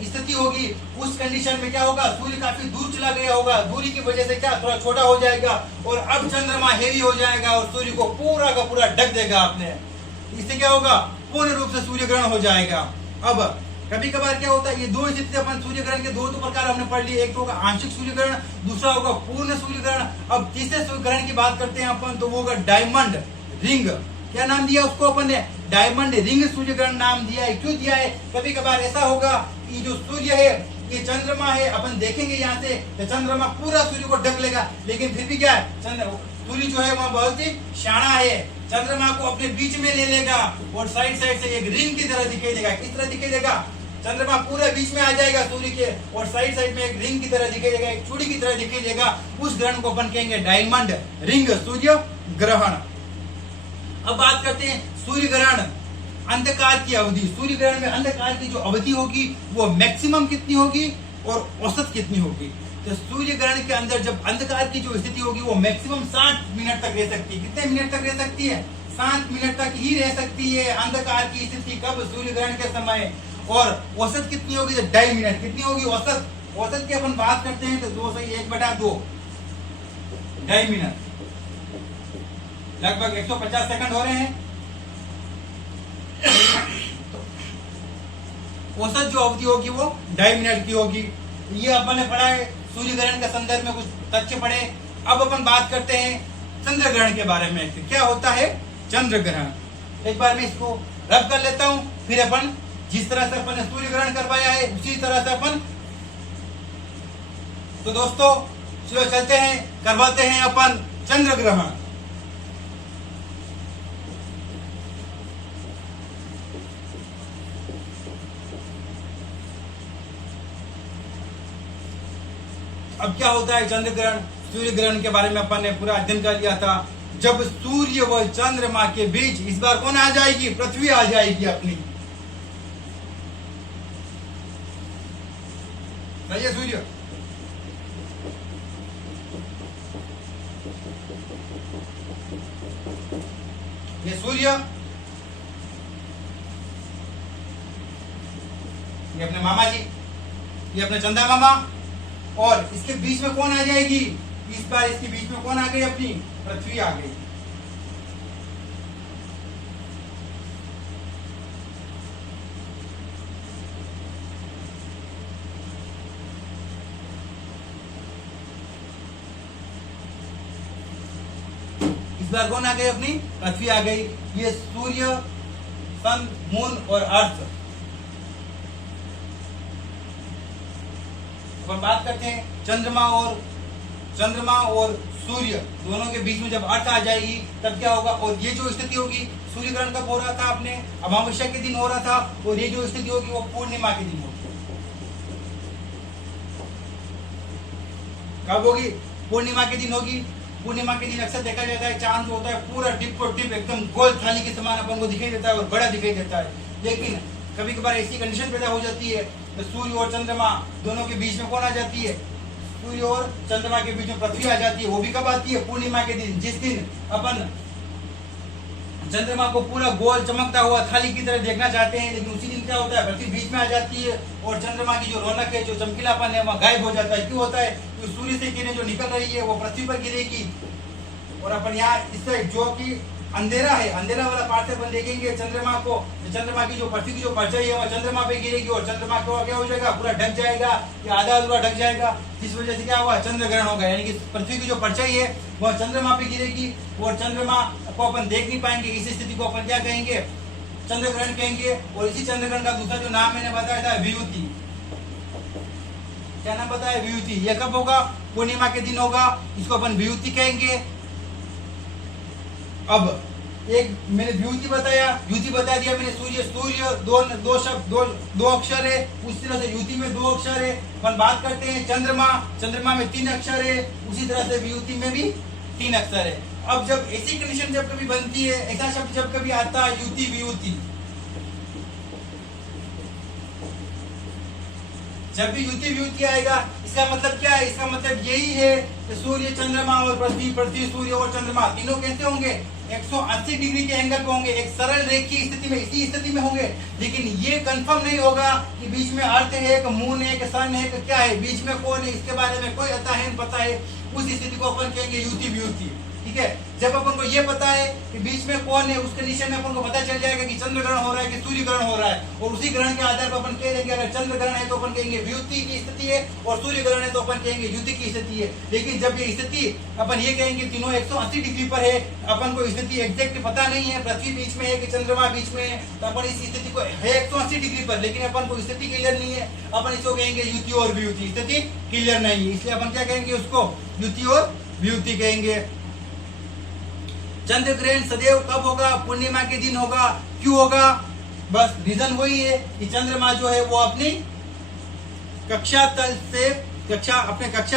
स्थिति होगी, उस कंडीशन में क्या होगा? सूर्य काफी दूर चला गया होगा, दूरी की वजह से क्या थोड़ा छोटा हो जाएगा, और अब चंद्रमा हेवी हो जाएगा और सूर्य को पूरा का पूरा ढक देगा आपने। इससे क्या होगा? पूर्ण रूप से सूर्य ग्रहण हो जाएगा। अब कभी कभार क्या होता है, ये दो स्थिति अपन सूर्य ग्रहण के दो तो प्रकार हमने पढ़ लिए, एक तो होगा आंशिक सूर्य ग्रहण, दूसरा होगा पूर्ण सूर्य ग्रहण। अब तीसरे सूर्य ग्रहण की बात करते हैं अपन, तो वो होगा डायमंड रिंग। क्या नाम दिया उसको अपन ने? डायमंड रिंग सूर्य ग्रहण नाम दिया है। क्यों दिया है? कभी कभार ऐसा होगा कि जो सूर्य है, ये चंद्रमा है, अपन देखेंगे यहाँ से तो चंद्रमा पूरा सूर्य को ढक लेगा, लेकिन फिर भी क्या है, सूर्य जो है वह बहुत ही शाना है, चंद्रमा को अपने बीच में ले लेगा और साइड साइड से एक रिंग की तरह दिखाई देगा। किस तरह दिखाई देगा? चंद्रमा पूरे बीच में आ जाएगा सूर्य के, और साइड साइड में एक रिंग की तरह दिखाई देगा, एक चूड़ी की तरह दिखाई देगा। उस ग्रहण को अपन कहेंगे डायमंड रिंग सूर्य ग्रहण। अब बात करते हैं सूर्य ग्रहण अंधकार की अवधि। सूर्य ग्रहण में अंधकार की जो अवधि होगी वो मैक्सिमम कितनी होगी और औसत कितनी होगी? तो सूर्य ग्रहण के अंदर जब अंधकार की जो स्थिति होगी वो मैक्सिमम 60 मिनट तक रह सकती है। कितने मिनट तक रह सकती है? 60 मिनट तक ही रह सकती है अंधकार की स्थिति। कब? सूर्य ग्रहण के समय। और औसत कितनी होगी? 2.5 मिनट। कितनी होगी औसत? औसत की अपन बात करते हैं तो 2 से 1/2, 2.5 मिनट, लगभग 150 सेकंड हो रहे हैं। औसत जो अवधि होगी वो 2.5 मिनट की होगी। ये अपन ने पढ़ा है सूर्य ग्रहण के संदर्भ में, कुछ तथ्य पढ़े। अब अपन बात करते हैं चंद्र ग्रहण के बारे में। क्या होता है चंद्र ग्रहण? एक बार मैं इसको रब कर लेता हूं, फिर अपन जिस तरह से अपन ने सूर्य ग्रहण करवाया है उसी तरह से अपन, तो दोस्तों चलो चलते हैं, करवाते हैं अपन चंद्र ग्रहण। अब क्या होता है चंद्र ग्रहण? सूर्य ग्रहण के बारे में अपन ने पूरा अध्ययन कर लिया था। जब सूर्य व चंद्रमा के बीच, इस बार कौन आ जाएगी? पृथ्वी आ जाएगी अपनी। सही है सूर्य, ये सूर्य, ये अपने मामा जी, ये अपने चंदा मामा, और इसके बीच में कौन आ जाएगी? इस बार इसके बीच में कौन आ गई? अपनी पृथ्वी आ गई। इस बार कौन आ गई? अपनी पृथ्वी आ गई। ये सूर्य, सन, मून और अर्थ। अब बात करते हैं चंद्रमा और सूर्य दोनों के बीच में जब अर्थ आ जाएगी तब क्या होगा? और ये जो स्थिति होगी, सूर्य ग्रहण कब हो रहा था? अपने अमावस्या के दिन हो रहा था, और ये जो स्थिति होगी वो पूर्णिमा के दिन होगी। कब होगी? पूर्णिमा के दिन होगी। पूर्णिमा के दिन अक्सर देखा जाता है चांद जो होता है पूरा टिप और टिप एकदम गोल थाली के समान अपन को दिखाई देता है और बड़ा दिखाई देता है। लेकिन कभी कभार ऐसी कंडीशन पैदा हो जाती है तो सूर्य और चंद्रमा दोनों के बीच में कौन आ जाती है? सूर्य और चंद्रमा के बीच में पृथ्वी आ जाती है। वो भी कब आती है? पूर्णिमा के दिन, जिस दिन अपन चंद्रमा को पूरा गोल चमकता हुआ थाली की तरह देखना चाहते हैं, लेकिन उसी दिन क्या होता है? पृथ्वी बीच में आ जाती है और चंद्रमा की जो रौनक है, जो चमकीलापन है, वह गायब हो जाता है। क्यों होता है? क्योंकि सूर्य से किरणें जो निकल रही है वो पृथ्वी पर गिरेगी और अपन यहाँ इस साइड जो कि अंधेरा है, अंधेरा वाला पार्ट से अपन देखेंगे चंद्रमा को, तो चंद्रमा की जो पृथ्वी की जो परछाई है वो चंद्रमा पे गिरेगी और चंद्रमा को क्या हो जाएगा, पूरा ढक जाएगा या आधा अधूरा ढक जाएगा, जिस वजह से क्या हुआ, चंद्र ग्रहण होगा। यानी कि पृथ्वी की जो परछाई है वह चंद्रमा पे गिरेगी और चंद्रमा को अपन देख नहीं पाएंगे। इस स्थिति को अपन क्या कहेंगे, चंद्र ग्रहण कहेंगे। और इसी चंद्र ग्रहण का दूसरा जो नाम मैंने बताया था वियुति, क्या नाम बताया, वियुति। यह कब होगा, पूर्णिमा के दिन होगा, इसको अपन वियुति कहेंगे। अब एक मैंने वियुति बताया, युति बता दिया मैंने, सूर्य, सूर्य दो शब्द दो अक्षर है, उस तरह से युति में 2 अक्षर है। अपन बात करते हैं चंद्रमा, चंद्रमा में 3 अक्षर है, उसी तरह से वियुति में भी 3 अक्षर है। अब जब ऐसी कंडीशन जब कभी बनती है, ऐसा शब्द जब कभी आता है युति वियुति, जब भी युति वियुति आएगा, इसका मतलब क्या है, इसका मतलब यही है कि सूर्य, चंद्रमा और पृथ्वी, पृथ्वी, सूर्य और चंद्रमा तीनों कैसे होंगे, 180 डिग्री के एंगल पे होंगे, एक सरल रेखीय स्थिति में, इसी स्थिति में होंगे। लेकिन ये कंफर्म नहीं होगा कि बीच में अर्थ है, एक मून है, एक सन है, क्या है, बीच में कौन है, इसके बारे में कोई पता है। उस स्थिति को अपन कहेंगे युति वियुति। ठीक है, जब अपन को ये पता है कि बीच में कौन है, उस कंडीशन में अपन को पता चल जाएगा कि चंद्र ग्रहण हो रहा है कि सूर्य ग्रहण हो रहा है, और उसी ग्रहण के आधार पर अपन कह देंगे अगर चंद्र ग्रहण है तो अपन कहेंगे वियुति की स्थिति है, और सूर्य ग्रहण है तो अपन कहेंगे युति की स्थिति है। लेकिन जब ये स्थिति अपन ये कहेंगे तीनों 180 डिग्री पर है, अपन को स्थिति एग्जैक्ट पता नहीं है, पृथ्वी बीच में है कि चंद्रमा बीच में है, तो अपन इस स्थिति को है 180 डिग्री पर, लेकिन अपन को स्थिति क्लियर नहीं है, अपन इसको कहेंगे युति और वियुति। स्थिति क्लियर नहीं है, इसलिए अपन क्या कहेंगे, उसको युति और वियुति कहेंगे। चंद्र ग्रहण सदैव कब होगा, पूर्णिमा के दिन होगा। क्यों होगा, बस रीजन वही है कि चंद्रमा जो है वो अपनी कक्षा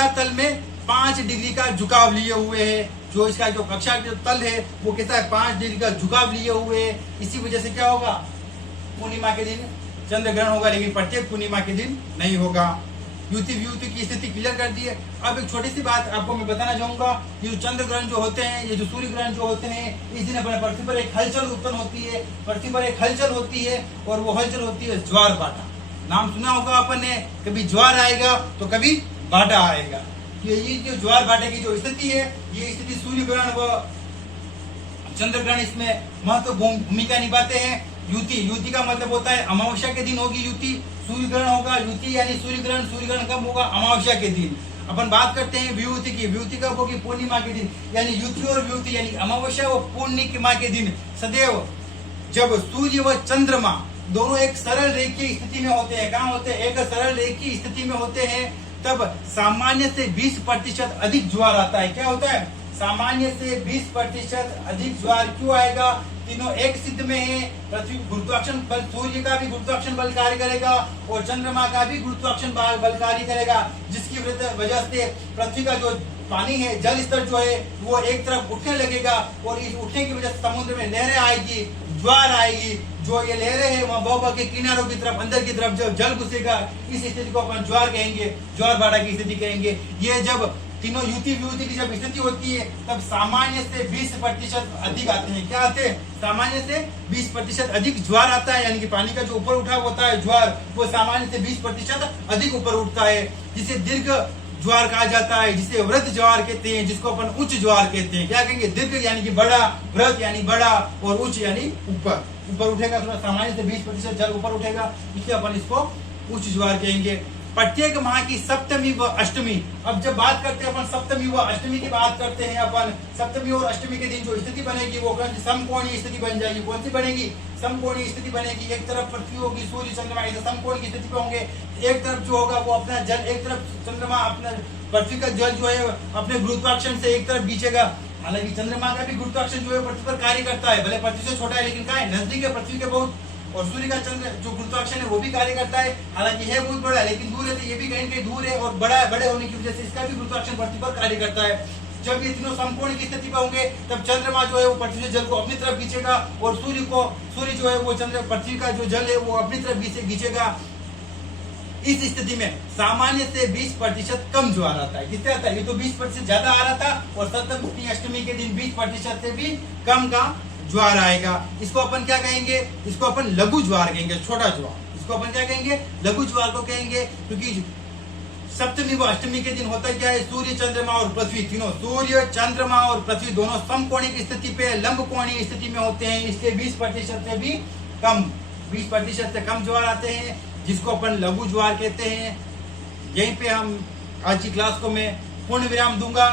तल में 5 डिग्री का झुकाव लिए हुए है। जो इसका जो कक्षा जो तल है वो कैसा है, 5 डिग्री का झुकाव लिए हुए है। इसी वजह से क्या होगा, पूर्णिमा के दिन चंद्र ग्रहण होगा, लेकिन प्रत्येक पूर्णिमा के दिन नहीं होगा। युति वियुति की स्थिति क्लियर कर दी है। अब एक छोटी सी बात आपको मैं बताना चाहूंगा, ये जो चंद्र ग्रहण जो होते हैं, ये जो सूर्य ग्रहण जो होते हैं, इस दिन अपने पृथ्वी पर एक हलचल उत्पन्न होती है, पृथ्वी पर एक हलचल होती है, और वो हलचल होती है ज्वार भाटा। नाम सुना होगा अपन ने, कभी ज्वार आएगा तो कभी भाटा आएगा। ये जो ज्वार भाटे की जो स्थिति है, ये स्थिति सूर्य ग्रहण व चंद्र ग्रहण इसमें महत्वपूर्ण भूमिका निभाते हैं। युति का मतलब होता है अमावस्या के दिन होगी युति, सूर्य ग्रहण होगा युति यानी सूर्य ग्रहण कब होगा, अमावस्या के दिन। अपन बात करते हैं वियुति की, वियुति कब होगी, पूर्णिमा के दिन। यानी युति और वियुति यानी अमावस्या व पूर्णिमा के दिन सदैव जब सूर्य व चंद्रमा दोनों एक सरल रेखीय स्थिति में होते हैं, कहाँ होते हैं, एक सरल रेखीय स्थिति में होते हैं, तब सामान्य से 20% अधिक ज्वार आता है। क्या होता है, सामान्य से 20% अधिक ज्वार क्यों आएगा, तीनों एक सिद्ध में है। पृथ्वी गुरुत्वाकर्षण बल, सूर्य का भी गुरुत्वाकर्षण बल कार्य करेगा और चंद्रमा का भी गुरुत्वाकर्षण बल कार्य करेगा, जिसकी वजह से पृथ्वी का जो पानी है, जल स्तर जो है वो एक तरफ उठने लगेगा, और इस उठने की वजह से समुद्र में लहरें आएगी, ज्वार आएगी। जो ये लहरें हैं वहाँ बह के किनारों की तरफ, अंदर की तरफ जब जल घुसेगा, इस स्थिति को अपन ज्वार कहेंगे, ज्वार भाटा की स्थिति कहेंगे। ये जब तीनों युति वियुति की जब स्थिति होती है, तब सामान्य से 20% अधिक आते हैं। क्या आते हैं, सामान्य से 20% अधिक ज्वार आता है, यानी कि पानी का जो ऊपर उठा होता है ज्वार, वो सामान्य से 20% अधिक ऊपर उठता है, जिसे दीर्घ ज्वार कहा जाता है, जिसे वृत्त ज्वार कहते हैं, जिसको अपन उच्च ज्वार कहते हैं। क्या कहेंगे, दीर्घ यानी कि बड़ा, वृत्त यानी बड़ा, और उच्च यानी ऊपर, ऊपर उठेगा, सामान्य से 20% जल ऊपर उठेगा, इसलिए अपन इसको उच्च ज्वार कहेंगे। प्रत्येक माह की सप्तमी व अष्टमी, अब जब बात करते हैं अपन सप्तमी व अष्टमी की बात करते हैं अपन, सप्तमी और अष्टमी के दिन जो स्थिति बनेगी वो कौन सी, समकोणीय स्थिति बन जाएगी। कौन सी बनेगी, समकोणीय स्थिति बनेगी। एक तरफ पृथ्वी होगी, सूर्य चंद्रमा ऐसे समकोण की स्थिति पे होंगे। एक तरफ जो होगा वो अपना जल, एक तरफ चंद्रमा अपना पृथ्वी का जल जो है अपने गुरुत्वाकर्षण से एक तरफ खींचेगा। हालांकि चंद्रमा का भी गुरुत्वाकर्षण जो है पृथ्वी पर कार्य करता है, भले पृथ्वी से छोटा है लेकिन क्या है, नजदीक है पृथ्वी के बहुत। और सूर्य का चंद्र जो गुरुत्वाकर्षण है वो भी कार्य करता है, हालांकि है बहुत बड़ा है लेकिन दूर है, तो ये भी कहीं कहीं दूर है, और बड़े होने की वजह से इसका भी गुरुत्वाकर्षण पृथ्वी पर कार्य करता है। जब ये तीनों समकोण की स्थिति पर होंगे, तब चंद्रमा जो है वो पृथ्वी से जल को अपनी तरफ खींचेगा, और सूर्य जो है वो चंद्र पृथ्वी का जो जल है वो अपनी तरफ खींचेगा। इस स्थिति में सामान्य से 20% कम ज्वार आता है। कितने आता है, ये तो 20% ज्यादा आ रहा था, और सप्तमी अष्टमी के दिन 20% से भी कम का ज्वार आएगा। इसको अपन क्या कहेंगे, इसको अपन लघु ज्वार कहेंगे, छोटा ज्वार। इसको अपन क्या कहेंगे, लघु ज्वार को कहेंगे, क्योंकि सप्तमी व अष्टमी के दिन होता क्या है, सूर्य चंद्रमा और पृथ्वी तीनों, सूर्य चंद्रमा और पृथ्वी दोनों समकोणिक स्थिति पे लंब कोणीय स्थिति में होते हैं, इसलिए 20% से भी कम, 20% से कम ज्वार आते हैं, जिसको अपन लघु ज्वार कहते हैं। यहीं पे हम आज की क्लास को मैं पूर्ण विराम दूंगा।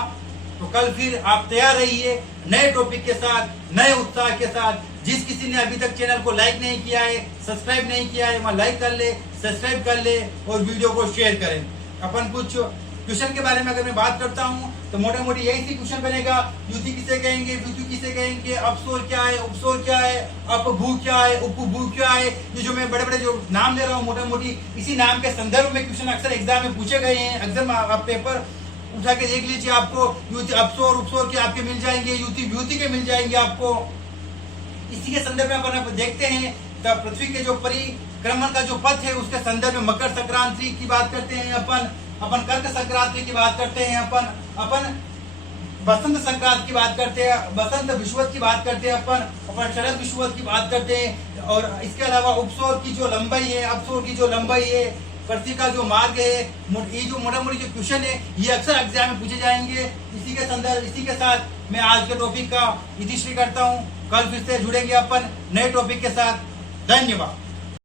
तो कल फिर आप तैयार रहिए नए टॉपिक के साथ, नए उत्साह के साथ। जिस किसी ने अभी तक चैनल को लाइक नहीं किया है, सब्सक्राइब नहीं किया है, वहाँ लाइक कर ले, सब्सक्राइब कर ले और वीडियो को शेयर करें। अपन कुछ क्वेश्चन के बारे में अगर मैं बात करता हूँ तो मोटा मोटी यही सी क्वेश्चन बनेगा, युति किसे कहेंगे, विद्यु किसे कहेंगे, अपस्वर क्या है, उपस्वर क्या है, अपभू क्या है, उपभू क्या है। ये जो मैं बड़े बड़े जो नाम ले रहा हूँ, मोटा मोटी इसी नाम के संदर्भ में क्वेश्चन अक्सर एग्जाम में पूछे गए हैं। अक्सर आप पेपर उठा के देख लीजिए, आपको युति अपस्वर उपस्वर के आपके मिल जाएंगे, युति व्युति के मिल जाएंगे आपको। इसी के संदर्भ में अपन देखते हैं तो पृथ्वी के जो परिक्रमण का जो पथ है उसके संदर्भ में मकर संक्रांति की बात करते हैं अपन कर्क संक्रांति की बात करते हैं, अपन बसंत संक्रांति की बात करते हैं, बसंत विषुवत की बात करते हैं, अपन शरद विषुवत की बात करते हैं। और इसके अलावा उपसौर की जो लंबाई है, अपसौर की जो लंबाई है, पृथ्वी का जो मार्ग है, ये जो मोटा मोटी जो क्वेश्चन है ये अक्सर एग्जाम में पूछे जाएंगे। इसी के संदर्भ, इसी के साथ मैं आज के टॉपिक का इतिश्री करता हूँ। कल फिर से जुड़ेंगे अपन नए टॉपिक के साथ। धन्यवाद।